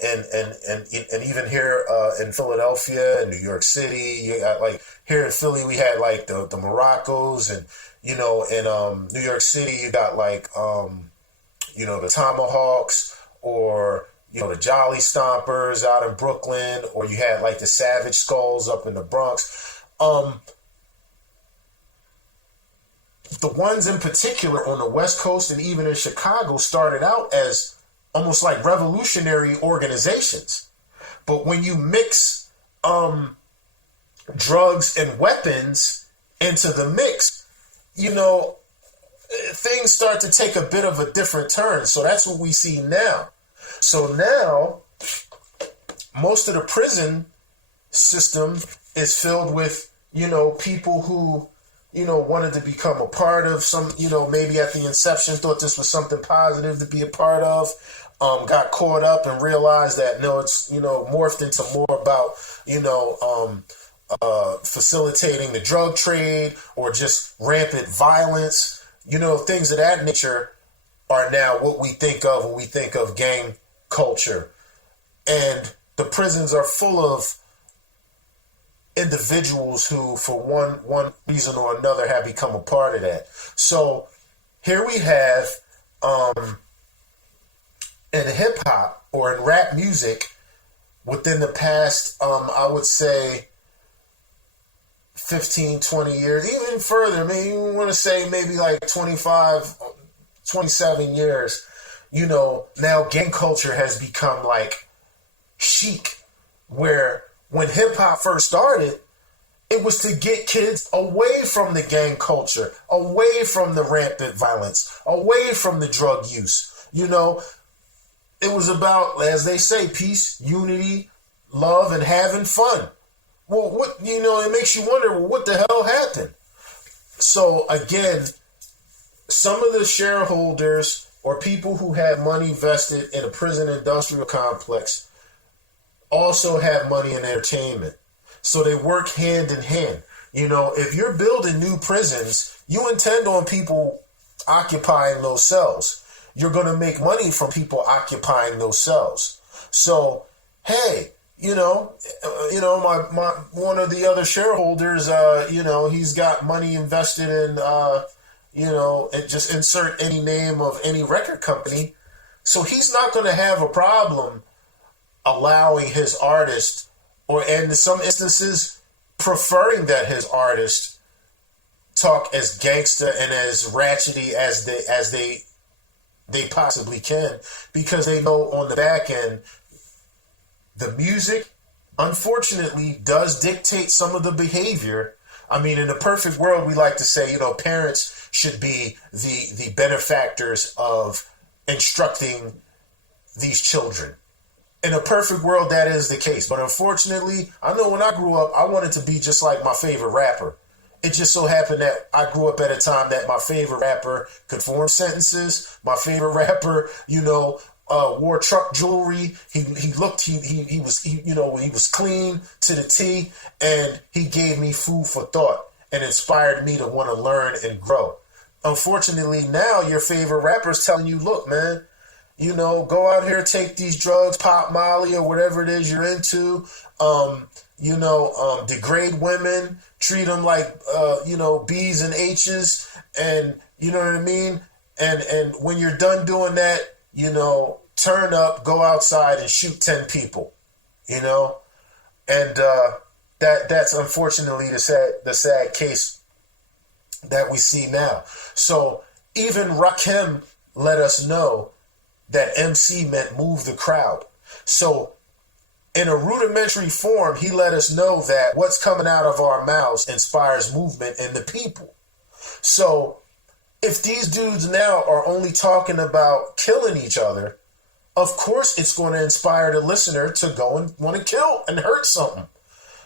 even here in Philadelphia and New York City, you got like here in Philly we had like the Moroccos, and in New York City you got like the Tomahawks, or the Jolly Stompers out in Brooklyn, or you had like the Savage Skulls up in the Bronx. The ones in particular on the West Coast and even in Chicago started out as almost like revolutionary organizations. But when you mix drugs and weapons into the mix, things start to take a bit of a different turn. So that's what we see now. So now most of the prison system is filled with, people who, wanted to become a part of some, maybe at the inception thought this was something positive to be a part of, got caught up and realized that, no, it's, morphed into more about, facilitating the drug trade or just rampant violence, things of that nature are now what we think of when we think of gang culture. And the prisons are full of individuals who, for one reason or another, have become a part of that. So here we have, in hip hop or in rap music, within the past, I would say 15, 20 years, even further, maybe you want to say maybe like 25, 27 years, now gang culture has become like chic, where when hip hop first started, it was to get kids away from the gang culture, away from the rampant violence, away from the drug use. It was about, as they say, peace, unity, love, and having fun. Well, it makes you wonder, well, what the hell happened? So again, some of the shareholders or people who have money vested in a prison industrial complex also have money in entertainment. So they work hand in hand. If you're building new prisons, you intend on people occupying those cells. You're going to make money from people occupying those cells. So, hey, my one of the other shareholders, he's got money invested in, and just insert any name of any record company. So he's not going to have a problem allowing his artist, and in some instances, preferring that his artist talk as gangsta and as ratchety as they possibly can, because they know on the back end, the music, unfortunately, does dictate some of the behavior. I mean, in a perfect world, we like to say, parents should be the benefactors of instructing these children. In a perfect world, that is the case. But unfortunately, I know when I grew up, I wanted to be just like my favorite rapper. It just so happened that I grew up at a time that my favorite rapper could form sentences. My favorite rapper, wore truck jewelry. He was clean to the T, and he gave me food for thought and inspired me to want to learn and grow. Unfortunately, now your favorite rapper is telling you, look, man, go out here, take these drugs, pop Molly or whatever it is you're into, degrade women, treat them like, B's and H's, and you know what I mean? And when you're done doing that, turn up, go outside and shoot 10 people, and that's unfortunately the sad case that we see now. So even Rakim let us know that MC meant move the crowd. So in a rudimentary form, he let us know that what's coming out of our mouths inspires movement in the people. So if these dudes now are only talking about killing each other, of course it's going to inspire the listener to go and want to kill and hurt something,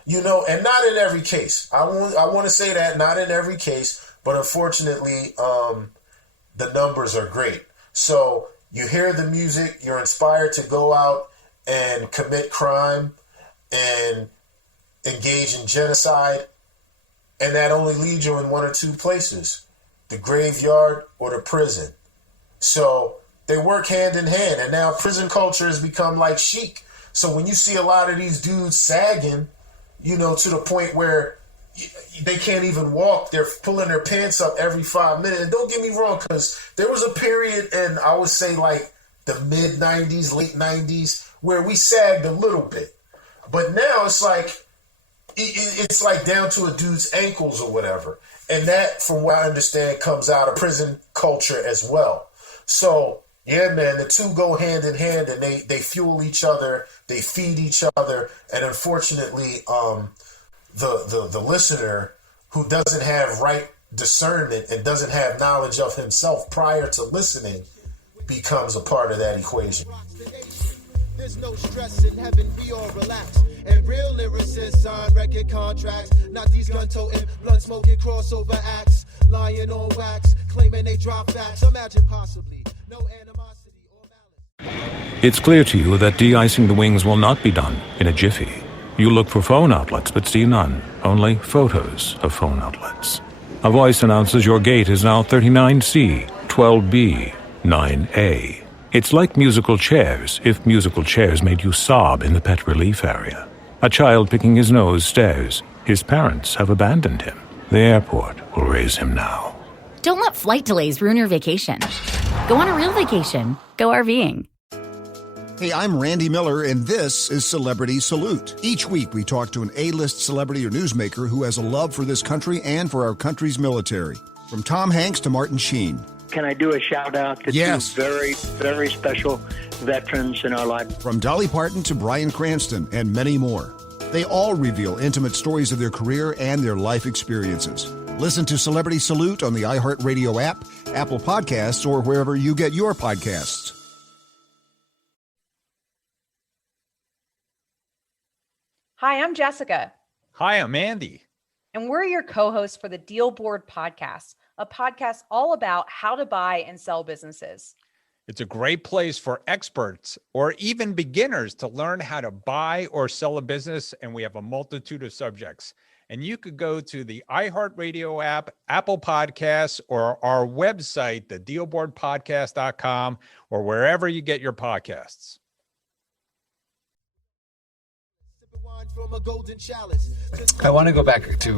and not in every case. I want to say that not in every case, but unfortunately, the numbers are great. So you hear the music, you're inspired to go out and commit crime and engage in genocide, and that only leads you in one or two places: the graveyard or the prison. So they work hand in hand, and now prison culture has become like chic. So when you see a lot of these dudes sagging, to the point where they can't even walk, they're pulling their pants up every 5 minutes. And don't get me wrong, because there was a period in, I would say, like the mid-90s, late 90s, where we sagged a little bit. But now it's like down to a dude's ankles or whatever. And that, from what I understand, comes out of prison culture as well. So yeah, man, the two go hand in hand, and they fuel each other, they feed each other, and unfortunately, the listener who doesn't have right discernment and doesn't have knowledge of himself prior to listening becomes a part of that equation. There's no stress in heaven, we all relax. And real lyricists sign record contracts, not these gun-toting, blood-smoking crossover acts, lying on wax, claiming they drop facts. Imagine possibly no animosity or malice. It's clear to you that de-icing the wings will not be done in a jiffy. You look for phone outlets but see none, only photos of phone outlets. A voice announces your gate is now 39C, 12B, 9A. It's like musical chairs, if musical chairs made you sob in the pet relief area. A child picking his nose stares. His parents have abandoned him. The airport will raise him now. Don't let flight delays ruin your vacation. Go on a real vacation. Go RVing. Hey, I'm Randy Miller, and this is Celebrity Salute. Each week, we talk to an A-list celebrity or newsmaker who has a love for this country and for our country's military. From Tom Hanks to Martin Sheen. Can I do a shout-out to two very, very special veterans in our life? From Dolly Parton to Bryan Cranston and many more. They all reveal intimate stories of their career and their life experiences. Listen to Celebrity Salute on the iHeartRadio app, Apple Podcasts, or wherever you get your podcasts. Hi, I'm Jessica. Hi, I'm Andy. And we're your co-hosts for the Deal Board Podcast, a podcast all about how to buy and sell businesses. It's a great place for experts or even beginners to learn how to buy or sell a business, and we have a multitude of subjects. And you could go to the iHeartRadio app, Apple Podcasts, or our website, thedealboardpodcast.com, or wherever you get your podcasts. I want to go back to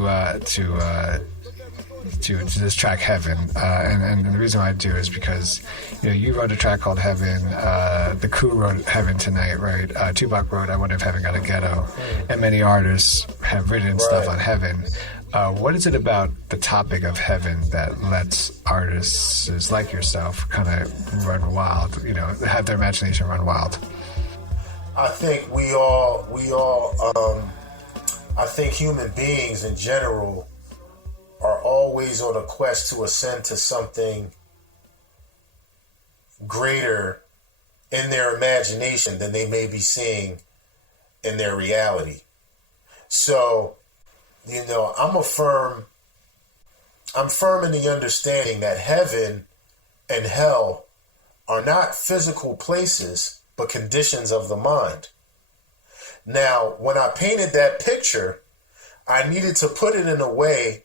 this track Heaven, and the reason why I do is because you wrote a track called Heaven, the Coup wrote Heaven Tonight, right? Tupac wrote I Wonder If Heaven Got a Ghetto, and many artists have written stuff on Heaven. What is it about the topic of heaven that lets artists like yourself kind of run wild, have their imagination run wild? I think I think human beings in general are always on a quest to ascend to something greater in their imagination than they may be seeing in their reality. So, I'm firm in the understanding that heaven and hell are not physical places, but conditions of the mind. Now, when I painted that picture, I needed to put it in a way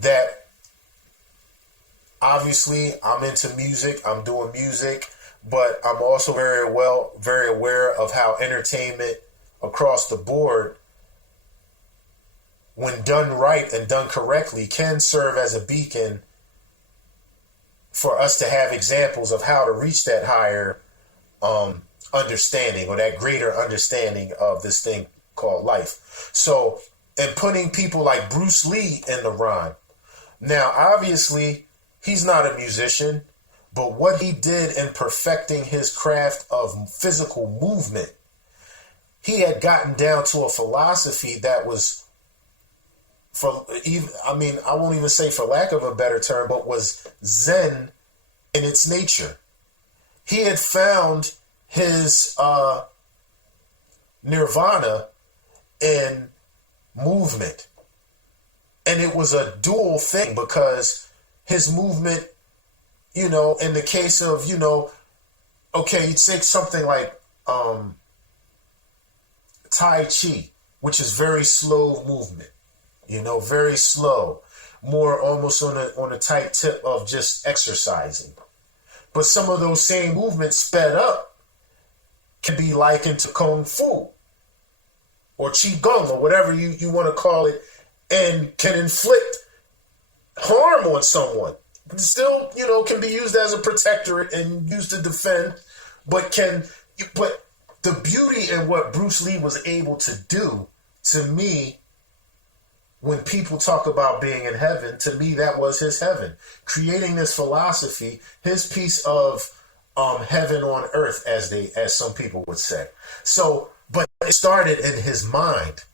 that obviously I'm into music, I'm doing music, but I'm also very aware of how entertainment across the board, when done right and done correctly, can serve as a beacon for us to have examples of how to reach that higher understanding or that greater understanding of this thing called life. So, and putting people like Bruce Lee in the rhyme. Now, obviously, he's not a musician, but what he did in perfecting his craft of physical movement, he had gotten down to a philosophy that was, I won't even say for lack of a better term, but was Zen in its nature. He had found his nirvana in movement. And it was a dual thing because his movement, in the case of, okay, you'd take something like Tai Chi, which is very slow movement, very slow, more almost on a tight tip of just exercising. But some of those same movements sped up can be likened to Kung Fu or Qigong or whatever you want to call it, and can inflict harm on someone. It still, can be used as a protectorate and used to defend, but the beauty in what Bruce Lee was able to do, to me, when people talk about being in heaven, to me, that was his heaven. Creating this philosophy, his piece of heaven on earth, as some people would say. So, but it started in his mind.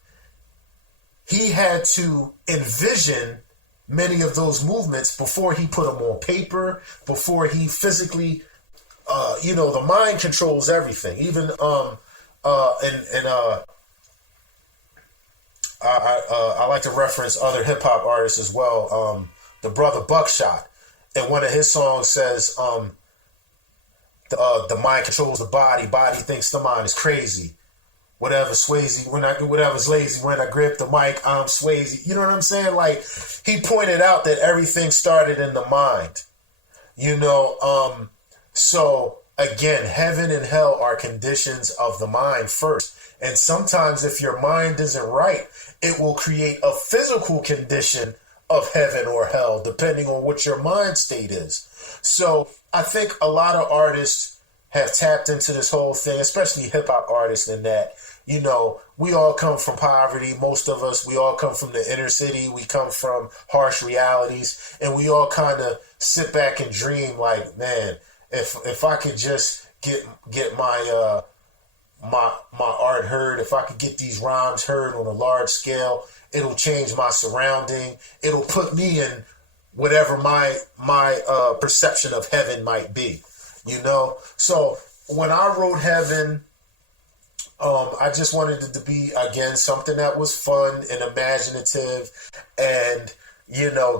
He had to envision many of those movements before he put them on paper, before he physically, the mind controls everything. Even, I like to reference other hip hop artists as well. The brother Buckshot, and one of his songs says, the mind controls the body thinks the mind is crazy. Whatever's lazy, when I grip the mic, I'm Swayze. You know what I'm saying? Like, he pointed out that everything started in the mind. So again, heaven and hell are conditions of the mind first. And sometimes if your mind isn't right, it will create a physical condition of heaven or hell, depending on what your mind state is. So I think a lot of artists have tapped into this whole thing, especially hip hop artists, in that, we all come from poverty. Most of us, we all come from the inner city. We come from harsh realities, and we all kind of sit back and dream like, man, if I could just get my art heard, if I could get these rhymes heard on a large scale, it'll change my surrounding. It'll put me in whatever my perception of heaven might be, So when I wrote Heaven, I just wanted it to be, again, something that was fun and imaginative, and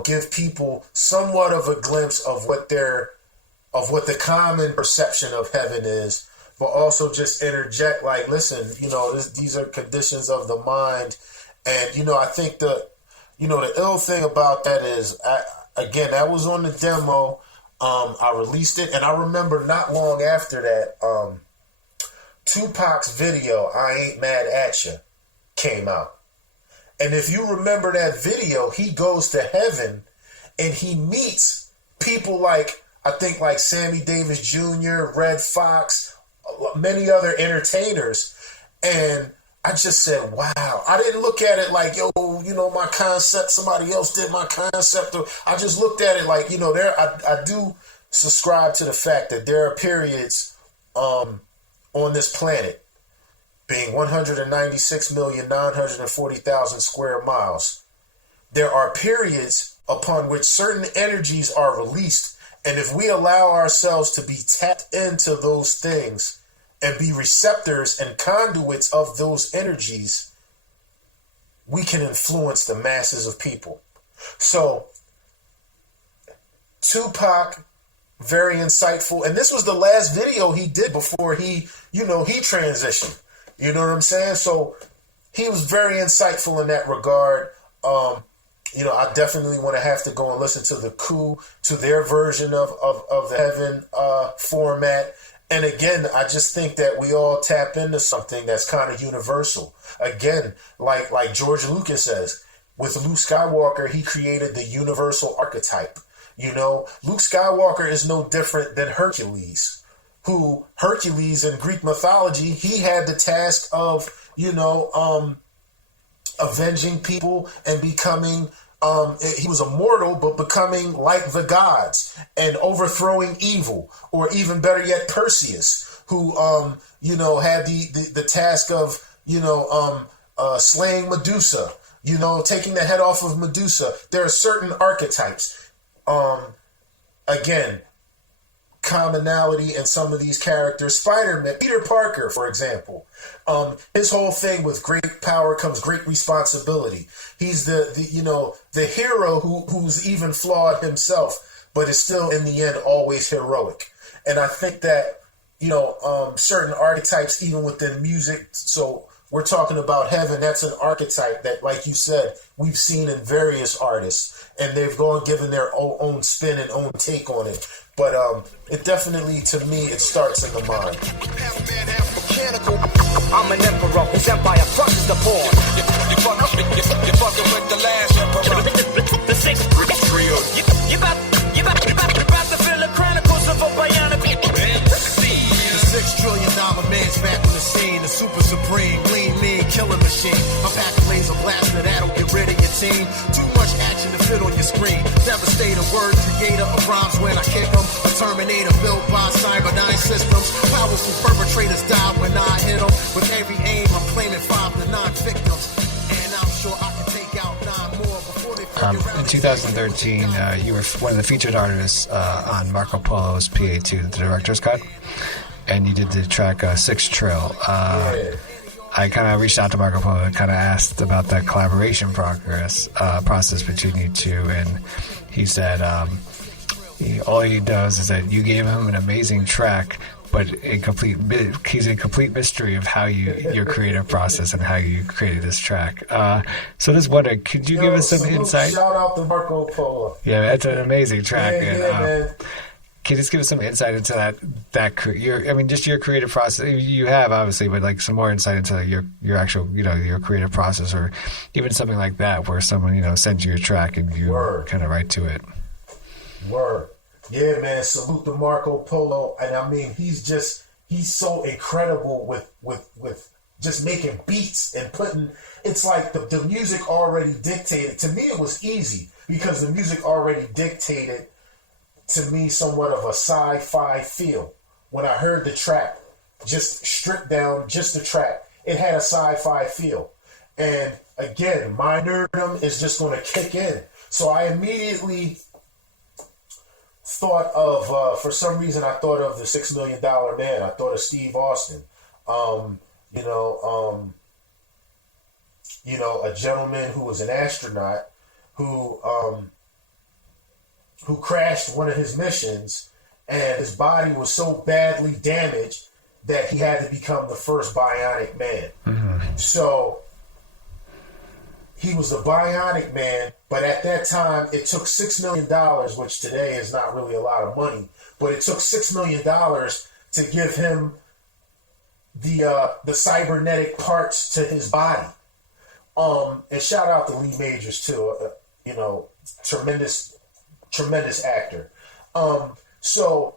give people somewhat of a glimpse of what the common perception of heaven is, but also just interject, like, listen, these are conditions of the mind. And I think the ill thing about that is, that was on the demo. I released it, and I remember not long after that, Tupac's video, I Ain't Mad At Ya, came out. And if you remember that video, he goes to heaven and he meets people like, I think like Sammy Davis Jr., Red Fox, many other entertainers. And I just said, wow. I didn't look at it like, yo, you know, my concept, somebody else did my concept. I just looked at it like, you know, I do subscribe to the fact that there are periods on this planet, being 196,940,000 square miles. There are periods upon which certain energies are released. And if we allow ourselves to be tapped into those things and be receptors and conduits of those energies, we can influence the masses of people. So Tupac, very insightful. And this was the last video he did before he transitioned. You know what I'm saying? So he was very insightful in that regard. I definitely want to have to go and listen to the Coup, to their version of the Heaven format. And again, I just think that we all tap into something that's kind of universal. Again, like George Lucas says, with Luke Skywalker, he created the universal archetype. You know, Luke Skywalker is no different than Hercules, who Hercules in Greek mythology, he had the task of, avenging people and becoming, he was a mortal, but becoming like the gods and overthrowing evil, or even better yet, Perseus, who, had the task of, slaying Medusa, taking the head off of Medusa. There are certain archetypes. Again, commonality in some of these characters. Spider-Man, Peter Parker, for example, his whole thing with great power comes great responsibility. He's the hero who's even flawed himself, but is still in the end always heroic. And I think that certain archetypes, even within music. So we're talking about Heaven. That's an archetype that, like you said, we've seen in various artists, and they've gone given their own spin and own take on it. But it definitely, to me, it starts in the mind. I'm an emperor whose empire crushes the born. You're fucking with the last emperor. The sixth trio. You about to feel the chronicles of a bionic being. The $6 trillion man's back on the scene. The super supreme, lean, mean, killing machine. I'm back to laser blaster that'll get rid of your team. Too much action to fit on your screen. Devastator, word creator of rhymes when I kick them. A Terminator built by cyberdyne systems. Powerful perpetrators die when I hit them. With every aim, I'm claiming 5 to 9 victims. And I'm sure I can take out 9 more before they figure out. In 2013, you were one of the featured artists on Marco Polo's PA2, the director's cut. And you did the track 6 Trill. I kind of reached out to Marco Polo and kind of asked about that collaboration process between you two, and he said all he does is that you gave him an amazing track, but he's a complete mystery of how your creative process and how you created this track. So this wonder, could you give us some insight? Shout out to Marco Polo. Yeah, that's an amazing track. Man. Can you just give us some insight into just your creative process? You have, obviously, but like some more insight into your actual, your creative process, or even something like that where someone, sends you a track and you kind of write to it. Word. Yeah, man. Salute to Marco Polo. And I mean, he's so incredible with just making beats and it's like the music already dictated. To me, it was easy because the music already dictated to me somewhat of a sci-fi feel. When I heard the track, just stripped down, just the track, it had a sci-fi feel. And again, my nerddom is just going to kick in. So I immediately thought of, for some reason, I thought of the $6 Million Man. I thought of Steve Austin. A gentleman who was an astronaut who crashed one of his missions, and his body was so badly damaged that he had to become the first bionic man. Mm-hmm. So he was a bionic man, but at that time it took $6 million, which today is not really a lot of money, but it took $6 million to give him the cybernetic parts to his body. And shout out to Lee Majors too. Tremendous actor. So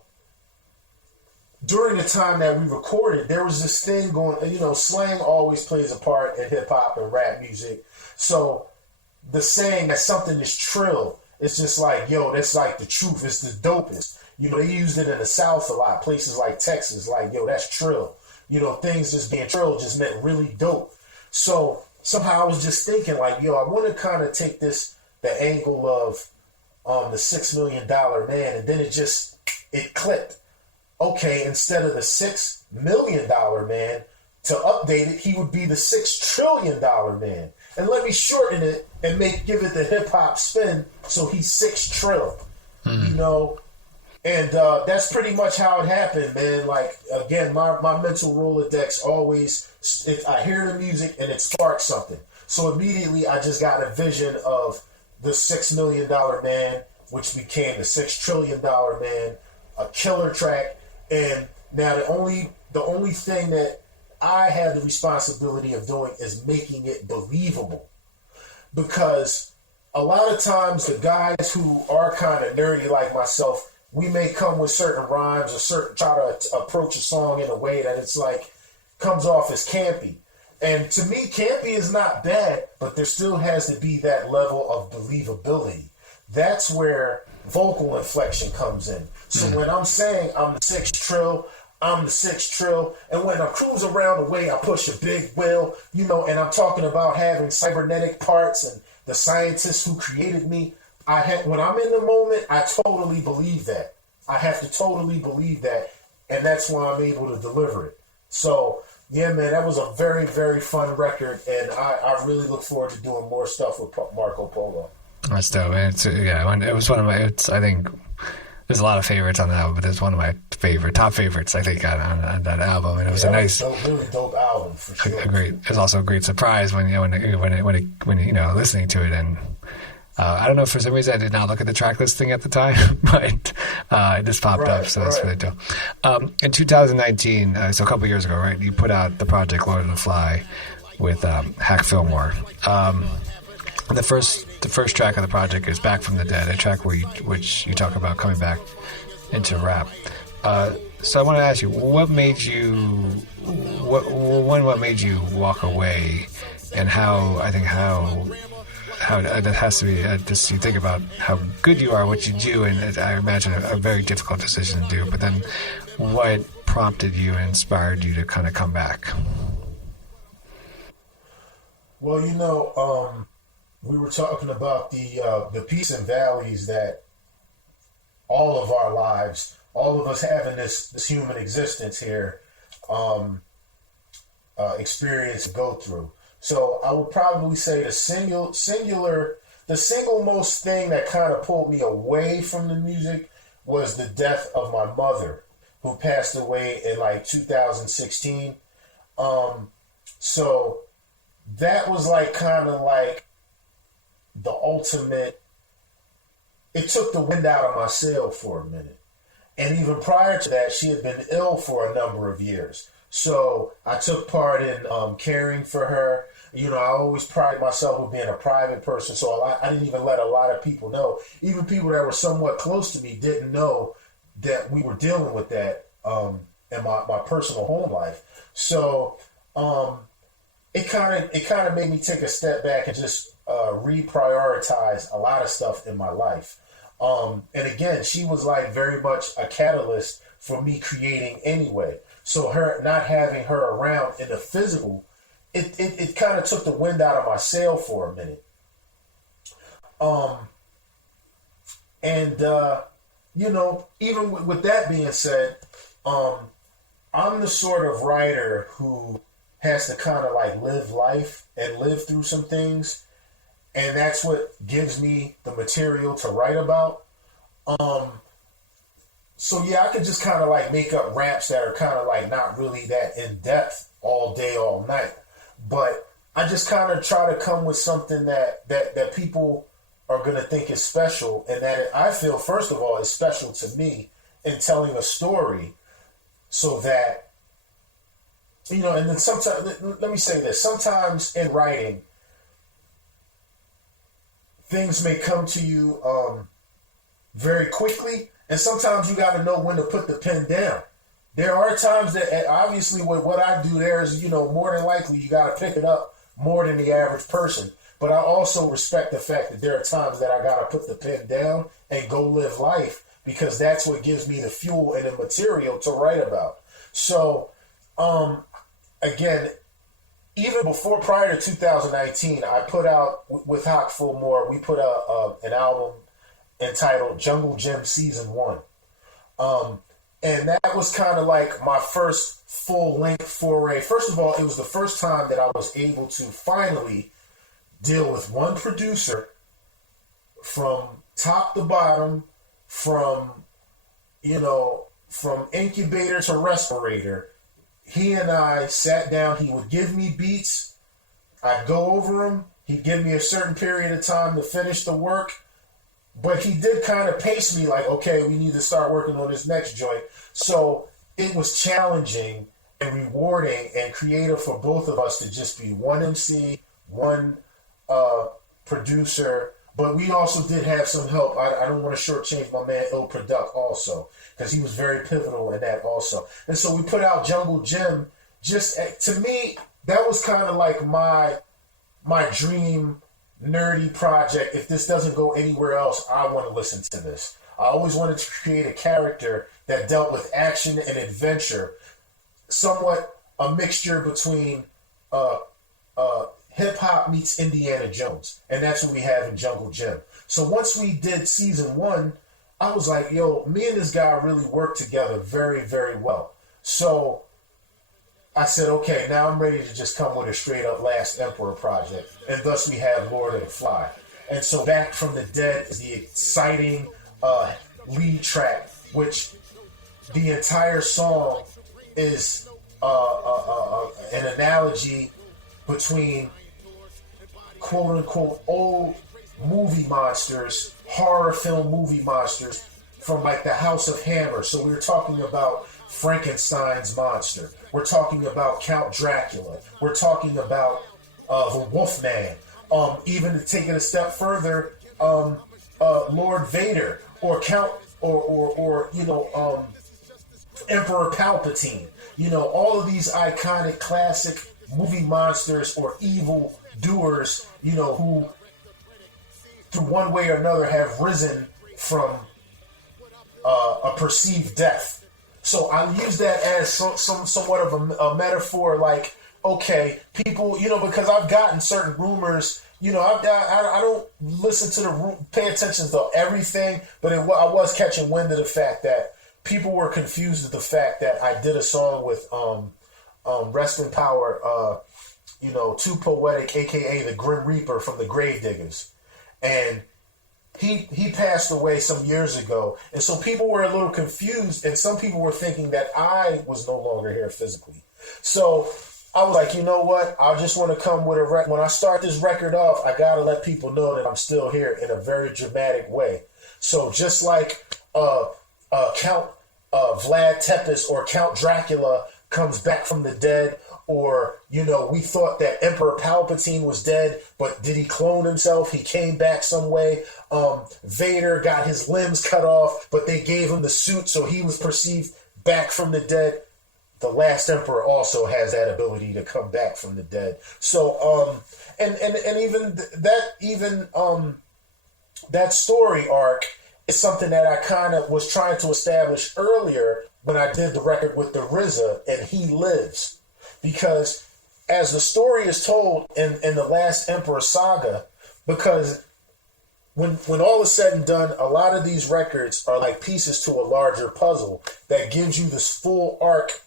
during the time that we recorded, there was this thing going, slang always plays a part in hip hop and rap music. So the saying that something is trill, it's just like, yo, that's like the truth. It's the dopest. They used it in the South a lot, places like Texas, like, yo, that's trill. Things just being trill just meant really dope. So somehow I was just thinking like, yo, I want to kind of take the angle of the $6 million man, and then it clicked. Okay, instead of the $6 million man, to update it, he would be the $6 trillion man. And let me shorten it and give it the hip hop spin, so he's 6 trill. And that's pretty much how it happened, man. Like, again, my mental Rolodex always, if I hear the music and it sparks something. So immediately I just got a vision of the $6 million man, which became the $6 trillion man, a killer track. And now the only thing that I have the responsibility of doing is making it believable. Because a lot of times the guys who are kind of nerdy like myself, we may come with certain rhymes or try to approach a song in a way that it's like comes off as campy. And to me, campy is not bad, but there still has to be that level of believability. That's where vocal inflection comes in. So when I'm saying I'm the 6 trill, I'm the 6 trill, and when I cruise around the way, I push a big wheel, and I'm talking about having cybernetic parts and the scientists who created me. When I'm in the moment, I totally believe that. I have to totally believe that, and that's why I'm able to deliver it. So, yeah, man, that was a very, very fun record, and I really look forward to doing more stuff with Marco Polo. That's dope, man. It was one of my. I think there's a lot of favorites on the album, but it's one of my top favorites. I think on that album, and it was a nice, really dope album for sure. It was also a great surprise when listening to it, and I don't know, for some reason I did not look at the track listing at the time, but it just popped up, so that's really dope. In 2019, so a couple years ago, right, you put out the project Lord of the Fly with Hack Fillmore. The first track of the project is Back from the Dead, a track which you talk about coming back into rap. So I want to ask you, what made you walk away, and how that has to be just you think about how good you are, what you do, and I imagine a very difficult decision to do. But then, what prompted you and inspired you to kind of come back? Well, we were talking about the peaks and valleys that all of our lives, all of us having this human existence here, experience and go through. So I would probably say the single most thing that kind of pulled me away from the music was the death of my mother, who passed away in like 2016. So that was like kind of like the ultimate. It took the wind out of my sail for a minute. And even prior to that, she had been ill for a number of years. So I took part in caring for her. I always pride myself with being a private person, so I didn't even let a lot of people know. Even people that were somewhat close to me didn't know that we were dealing with that in my personal home life. So it kind of made me take a step back and just reprioritize a lot of stuff in my life. And again, she was like very much a catalyst for me creating anyway. So not having her around in the physical, it kind of took the wind out of my sail for a minute. Even with that being said, I'm the sort of writer who has to kind of like live life and live through some things. And that's what gives me the material to write about. So yeah, I could just kind of like make up raps that are kind of like not really that in depth all day, all night. But I just kind of try to come with something that people are going to think is special, and that I feel, first of all, is special to me in telling a story, so that, and then sometimes, let me say this, sometimes in writing, things may come to you very quickly, and sometimes you got to know when to put the pen down. There are times that, obviously, with what I do, there's, more than likely you got to pick it up more than the average person. But I also respect the fact that there are times that I got to put the pen down and go live life, because that's what gives me the fuel and the material to write about. So, again, even prior to 2019, I put out, with Hawk Fullmore, we put out an album entitled Jungle Gym Season 1. And that was kind of like my first full-length foray. First of all, it was the first time that I was able to finally deal with one producer from top to bottom, from incubator to respirator. He and I sat down. He would give me beats. I'd go over them. He'd give me a certain period of time to finish the work. But he did kind of pace me like, okay, we need to start working on this next joint. So it was challenging and rewarding and creative for both of us to just be one MC, one producer. But we also did have some help. I don't want to shortchange my man e0bcf also, because he was very pivotal in that also. And so we put out Jungle Gym. Just, to me, that was kind of like my dream nerdy project. If this doesn't go anywhere else, I want to listen to this. I always wanted to create a character that dealt with action and adventure, somewhat a mixture between hip-hop meets Indiana Jones. And that's what we have in Jungle Gym. So once we did season 1, I was like, yo, me and this guy really worked together very, very well. So I said, okay, now I'm ready to just come with a straight-up Last Emperor project. And thus we have Lord of the Fly. And so Back from the Dead is the exciting lead track, which the entire song is an analogy between quote-unquote old movie monsters, horror film movie monsters from like the House of Hammer. So we're talking about Frankenstein's monster. We're talking about Count Dracula. We're talking about the Wolfman. Even to take it a step further, Lord Vader or Count or Emperor Palpatine. All of these iconic classic movie monsters or evil doers, who through one way or another have risen from a perceived death. So I use that as somewhat of a metaphor, like, okay, people, because I've gotten certain rumors, I don't listen to pay attention to everything, but I was catching wind of the fact that people were confused with the fact that I did a song with Rest in Power, Too Poetic, aka the Grim Reaper from the Gravediggers. And he passed away some years ago. And so people were a little confused, and some people were thinking that I was no longer here physically. So I was like, you know what? I just want to come with a record. When I start this record off, I got to let people know that I'm still here in a very dramatic way. So just like Count Vlad Tepes or Count Dracula comes back from the dead, or, we thought that Emperor Palpatine was dead, but did he clone himself? He came back some way. Vader got his limbs cut off, but they gave him the suit, so he was perceived back from the dead. The Last Emperor also has that ability to come back from the dead. So, and even that story arc is something that I kind of was trying to establish earlier when I did the record with the RZA and He Lives. Because as the story is told in the Last Emperor saga, because when all is said and done, a lot of these records are like pieces to a larger puzzle that gives you this full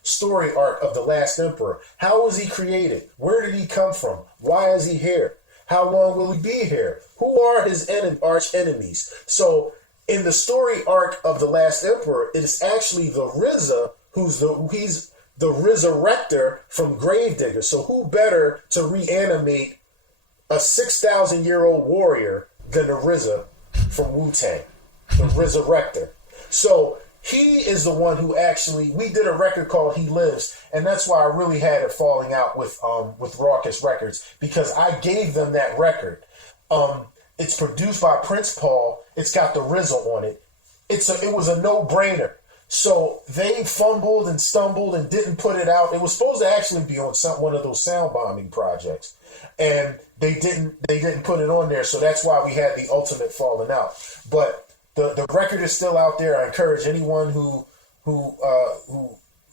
story arc of the Last Emperor. How was he created? Where did he come from? Why is he here? How long will he be here? Who are his arch enemies? So in the story arc of the Last Emperor, it is actually the RZA he's the resurrector from Gravedigger. So who better to reanimate a 6,000-year-old warrior than the RZA from Wu-Tang, the resurrector. So he is the one who actually, we did a record called He Lives, and that's why I really had a falling out with Raucous Records, because I gave them that record. It's produced by Prince Paul. It's got the RZA on it. It was a no-brainer. So they fumbled and stumbled and didn't put it out. It was supposed to actually be on one of those sound bombing projects, and they didn't put it on there. So that's why we had the ultimate falling out. But the record is still out there. I encourage anyone who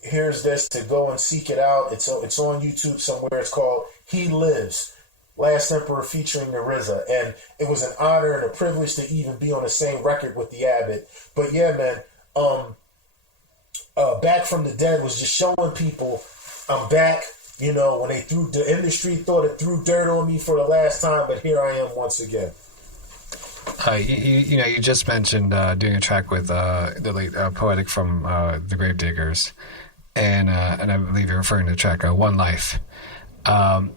hears this to go and seek it out. It's on YouTube somewhere. It's called He Lives, Last Emperor featuring the RZA. And it was an honor and a privilege to even be on the same record with the Abbott. But yeah, man, Back from the Dead was just showing people I'm back. You know, when the industry thought it threw dirt on me for the last time, but here I am once again. You just mentioned doing a track with the late Poetic from the Gravediggers, and I believe you're referring to the track One Life. I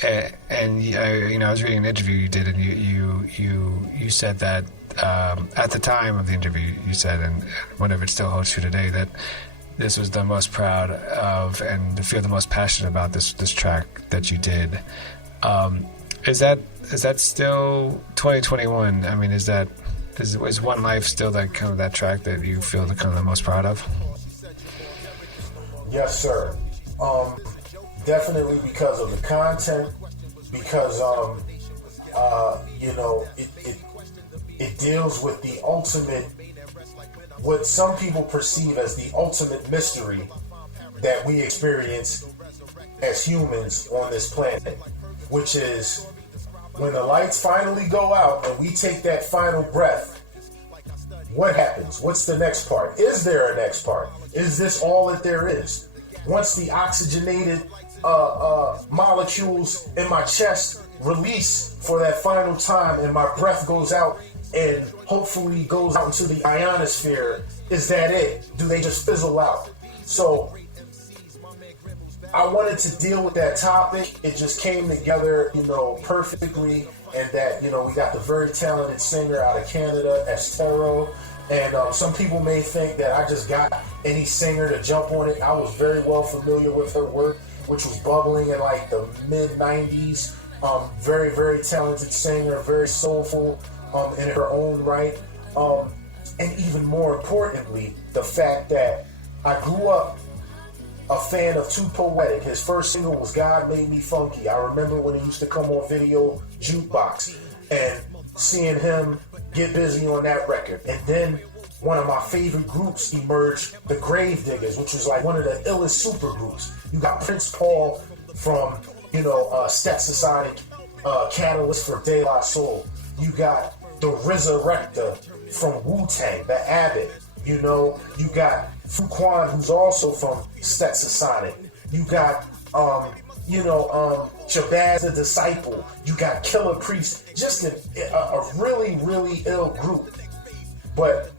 was reading an interview you did, and you said that at the time of the interview, you said, and whatever it still holds true today, that this was the most proud of and feel the most passionate about this track that you did. Is that still 2021? I mean, is One Life still that kind of that track that you feel the most proud of? Yes, sir. Definitely because of the content, because it deals with the ultimate, what some people perceive as the ultimate mystery that we experience as humans on this planet, which is when the lights finally go out and we take that final breath, what happens? What's the next part? Is there a next part? Is this all that there is? Once the oxygenated molecules in my chest release for that final time and my breath goes out and hopefully goes out into the ionosphere, is that it? Do they just fizzle out? So I wanted to deal with that topic. It just came together, perfectly. And that, we got the very talented singer out of Canada, Estero. And some people may think that I just got any singer to jump on it. I was very well familiar with her work, which was bubbling in like the mid-90s. Very, very talented singer, very soulful in her own right. And even more importantly, the fact that I grew up a fan of Too Poetic. His first single was God Made Me Funky. I remember when he used to come on Video Jukebox and seeing him get busy on that record. And then one of my favorite groups emerged, the Gravediggers, which was like one of the illest super groups. You got Prince Paul from, Stetsasonic, Catalyst for De La Soul. You got the Resurrector from Wu-Tang, the Abbott. You got Fuquan, who's also from Stetsasonic. You got, Shabazz the Disciple. You got Killer Priest. Just a really, really ill group. But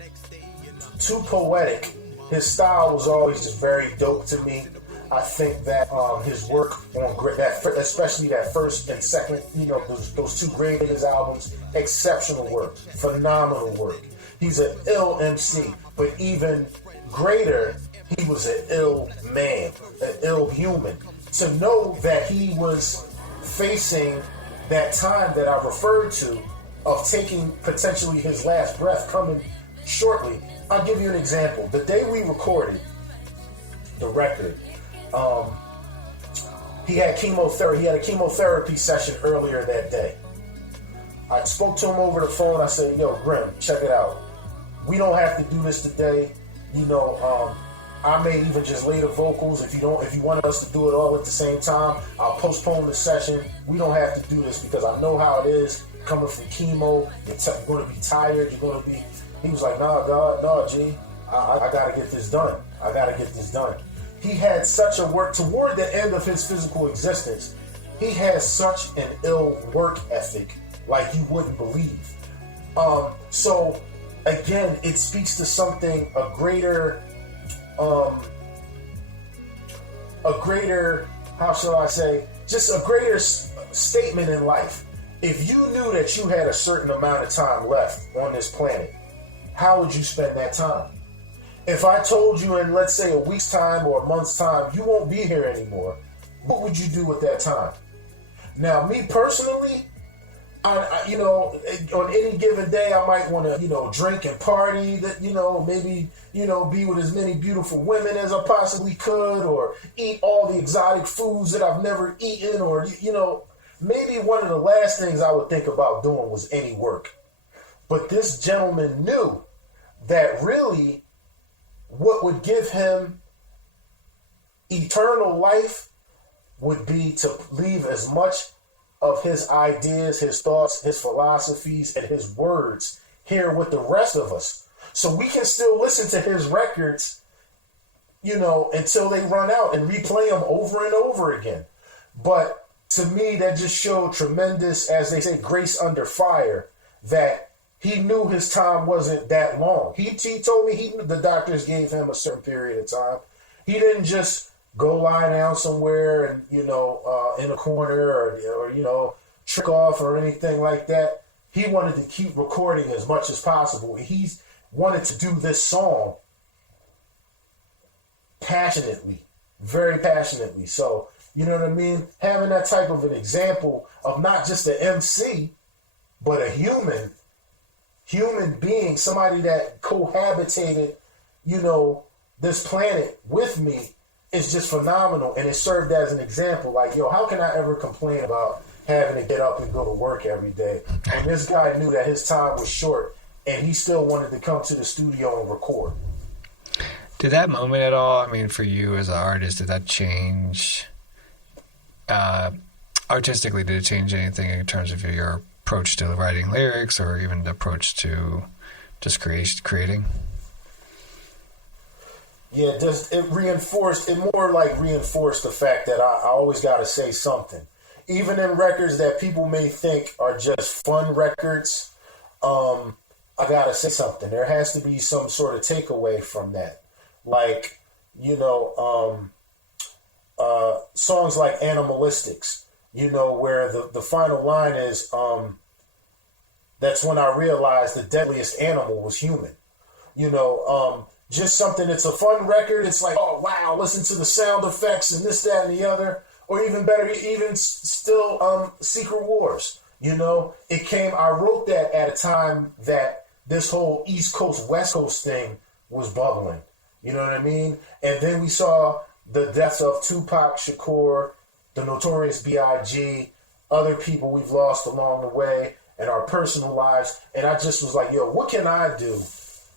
Too Poetic, his style was always just very dope to me. I think that his work on especially that first and second, those two Gravediggers albums, exceptional work, phenomenal work. He's an ill MC, but even greater, he was an ill man, an ill human. To know that he was facing that time that I referred to of taking potentially his last breath coming shortly. I'll give you an example. The day we recorded the record, he had chemotherapy. He had a chemotherapy session earlier that day. I spoke to him over the phone. I said, "Yo, Grim, check it out. We don't have to do this today. I may even just lay the vocals. If you want us to do it all at the same time, I'll postpone the session. We don't have to do this because I know how it is coming from chemo. You're going to be tired. You're going to be." He was like, "Nah, God, nah, G. I got to get this done. I got to get this done." He had such a work toward the end of his physical existence. He has such an ill work ethic, like you wouldn't believe. So again, it speaks to something, a greater, how shall I say, just a greater statement in life. If you knew that you had a certain amount of time left on this planet, how would you spend that time? If I told you in, let's say, a week's time or a month's time, you won't be here anymore, what would you do with that time? Now, me personally, you know, on any given day, I might want to, you know, drink and party, that, you know, maybe, you know, be with as many beautiful women as I possibly could, or eat all the exotic foods that I've never eaten, or, you know, maybe one of the last things I would think about doing was any work. But this gentleman knew that really what would give him eternal life would be to leave as much of his ideas, his thoughts, his philosophies, and his words here with the rest of us. So we can still listen to his records, you know, until they run out and replay them over and over again. But to me, that just showed tremendous, as they say, grace under fire, that he knew his time wasn't that long. He told me the doctors gave him a certain period of time. He didn't just go lie down somewhere and, you know, in a corner or, you know, trick off or anything like that. He wanted to keep recording as much as possible. He wanted to do this song passionately, very passionately. So, you know what I mean? Having that type of an example of not just an MC, but a human being, somebody that cohabitated, you know, this planet with me, is just phenomenal. And it served as an example. Like, yo, how can I ever complain about having to get up and go to work every day? And this guy knew that his time was short, and he still wanted to come to the studio and record. Did that moment at all, I mean, for you as an artist, did that change, artistically, did it change anything in terms of your approach to writing lyrics or even the approach to just creating? Yeah, it reinforced the fact that I always got to say something. Even in records that people may think are just fun records, I got to say something. There has to be some sort of takeaway from that. Like, you know, songs like Animalistics, you know, where the final line is, that's when I realized the deadliest animal was human. You know, just something that's a fun record. It's like, oh, wow, listen to the sound effects and this, that, and the other. Or even better, even still, Secret Wars. You know, I wrote that at a time that this whole East Coast, West Coast thing was bubbling. You know what I mean? And then we saw the deaths of Tupac Shakur, the Notorious B.I.G., other people we've lost along the way, and our personal lives. And I just was like, yo, what can I do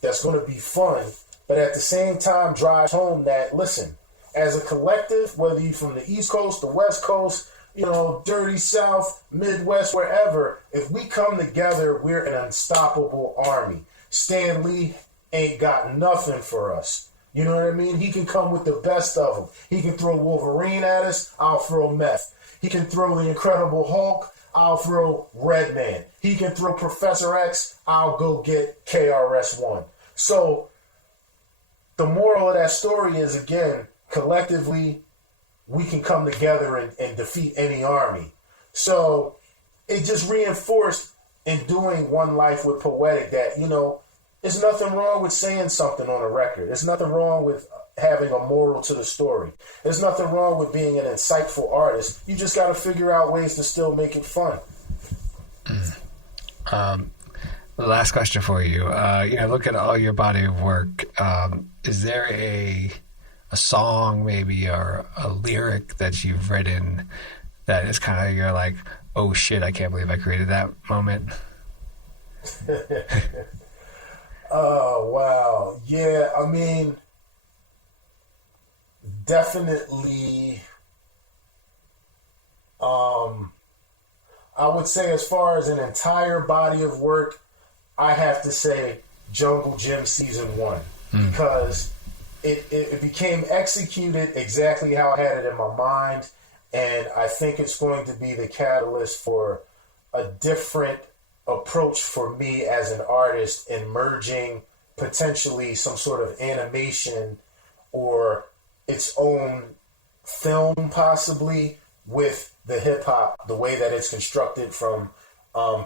that's going to be fun, but at the same time drives home that, listen, as a collective, whether you're from the East Coast, the West Coast, you know, dirty South, Midwest, wherever, if we come together, we're an unstoppable army. Stan Lee ain't got nothing for us. You know what I mean? He can come with the best of them. He can throw Wolverine at us, I'll throw Meth. He can throw the Incredible Hulk, I'll throw Redman. He can throw Professor X, I'll go get KRS-One. So the moral of that story is, again, collectively, we can come together and defeat any army. So it just reinforced in doing One Life with Poetic that, you know, there's nothing wrong with saying something on a record. There's nothing wrong with having a moral to the story. There's nothing wrong with being an insightful artist. You just got to figure out ways to still make it fun. The last question for you. You know, look at all your body of work. Is there a song maybe or a lyric that you've written that is kind of, you're like, oh shit, I can't believe I created that moment? Oh, wow. Yeah, I mean, definitely, I would say as far as an entire body of work, I have to say Jungle Gym Season 1, because it became executed exactly how I had it in my mind, and I think it's going to be the catalyst for a different approach for me as an artist in merging potentially some sort of animation or its own film possibly with the hip-hop, the way that it's constructed from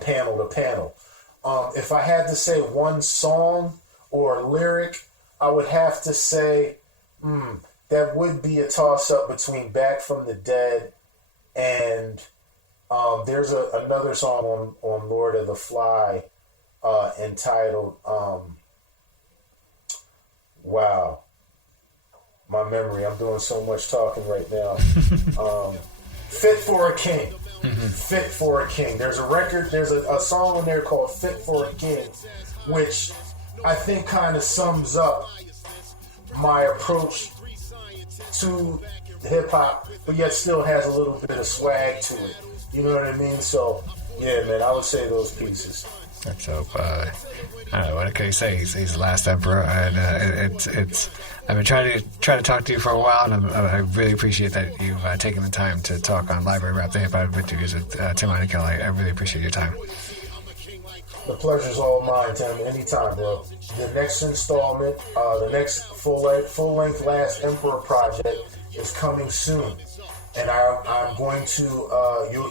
panel to panel. If I had to say one song or lyric, I would have to say that would be a toss-up between Back from the Dead and There's another song on Lord of the Fly entitled, wow, my memory. I'm doing so much talking right now. Fit for a King. Fit for a King. There's a record, there's a song on there called Fit for a King, which I think kind of sums up my approach to hip hop, but yet still has a little bit of swag to it. You know what I mean? So, yeah, man, I would say those pieces. That's so. I don't know what can you say. He's the last emperor, and it's. I've been trying to talk to you for a while, and I really appreciate that you've taken the time to talk on Library Rap, the Hip Hop Interviews with Tim Heineke. I really appreciate your time. The pleasure's all mine, Tim. Anytime, bro. The next installment, the next full-length Last Emperor project is coming soon. And I'm going to,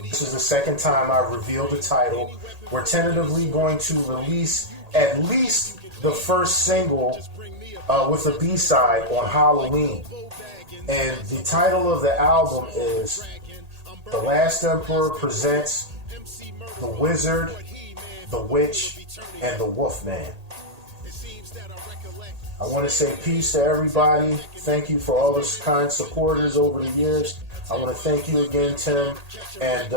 this is the second time I've revealed the title. We're tentatively going to release at least the first single with a B-side on Halloween. And the title of the album is The Last Emperor Presents The Wizard, The Witch, and The Wolfman. I want to say peace to everybody. Thank you for all the kind supporters over the years. I want to thank you again, Tim, and,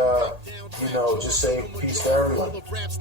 just say peace to everyone. Foes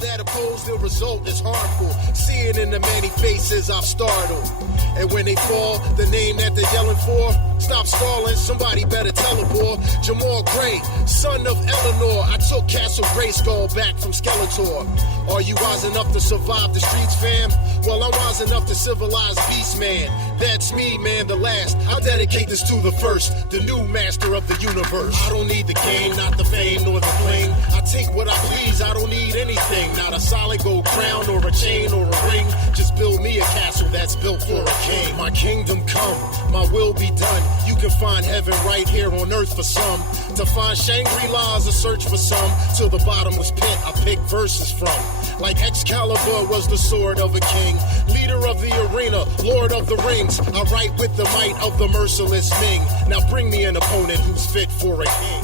that oppose, the result is harmful. Seeing in the many faces I've startled. And when they fall, the name that they're yelling for, stop stalling, somebody better tell a boy. Jamal Gray, son of Eleanor, I took Castle Grayskull back from Skeletor. Are you wise enough to survive the streets, fam? Well, I'm wise enough to civilize Beast Man. That's me, man, the last. I'll dedicate this to the first, the new master of the universe. I don't need the game, not the fame, nor the bling. I take what I please, I don't need anything. Not a solid gold crown, or a chain, or a ring. Just build me a castle that's built for a king. My kingdom come, my will be done. You can find heaven right here on earth for some. To find Shangri-La's a search for some. Till the bottomless pit I pick verses from. Like Excalibur was the sword of a king. Leader of the arena, lord of the rings. I write with the might of the merciless Ming. Now bring me an opponent who's fit for a king.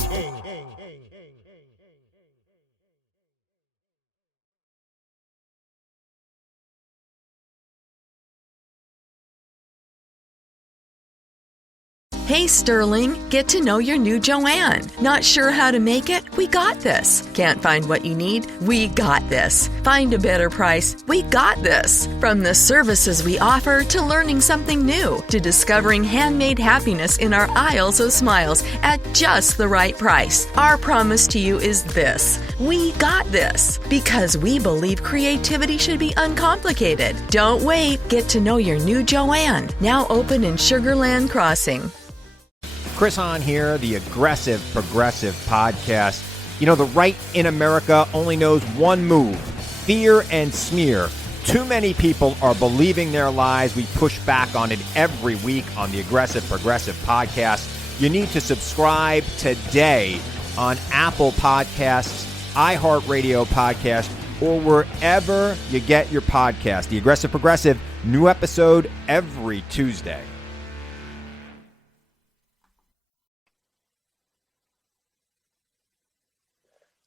Hey Sterling, get to know your new Joanne. Not sure how to make it? We got this. Can't find what you need? We got this. Find a better price? We got this. From the services we offer to learning something new to discovering handmade happiness in our aisles of smiles at just the right price. Our promise to you is this. We got this. Because we believe creativity should be uncomplicated. Don't wait. Get to know your new Joanne. Now open in Sugarland Crossing. Chris Hahn here, the Aggressive Progressive Podcast. You know, the right in America only knows one move, fear and smear. Too many people are believing their lies. We push back on it every week on the Aggressive Progressive Podcast. You need to subscribe today on Apple Podcasts, iHeartRadio Podcast, or wherever you get your podcast. The Aggressive Progressive, new episode every Tuesday.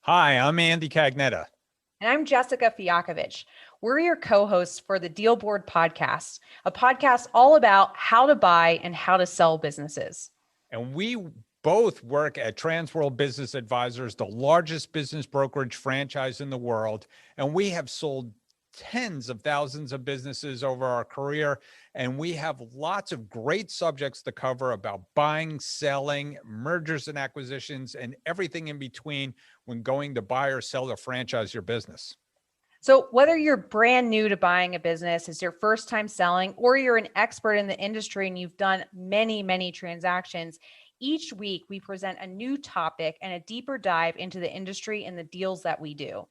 Hi, I'm Andy Cagnetta. And I'm Jessica Fiakovich. We're your co-hosts for the Deal Board Podcast, a podcast all about how to buy and how to sell businesses. And we both work at Transworld Business Advisors, the largest business brokerage franchise in the world. And we have sold tens of thousands of businesses over our career. And we have lots of great subjects to cover about buying, selling, mergers and acquisitions, and everything in between when going to buy or sell or franchise your business. So whether you're brand new to buying a business, it's your first time selling, or you're an expert in the industry and you've done many, many transactions, each week we present a new topic and a deeper dive into the industry and the deals that we do.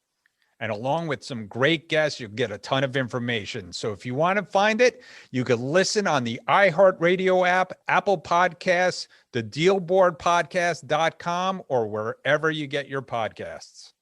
And along with some great guests, you'll get a ton of information. So if you want to find it, you can listen on the iHeartRadio app, Apple Podcasts, the dealboardpodcast.com, or wherever you get your podcasts.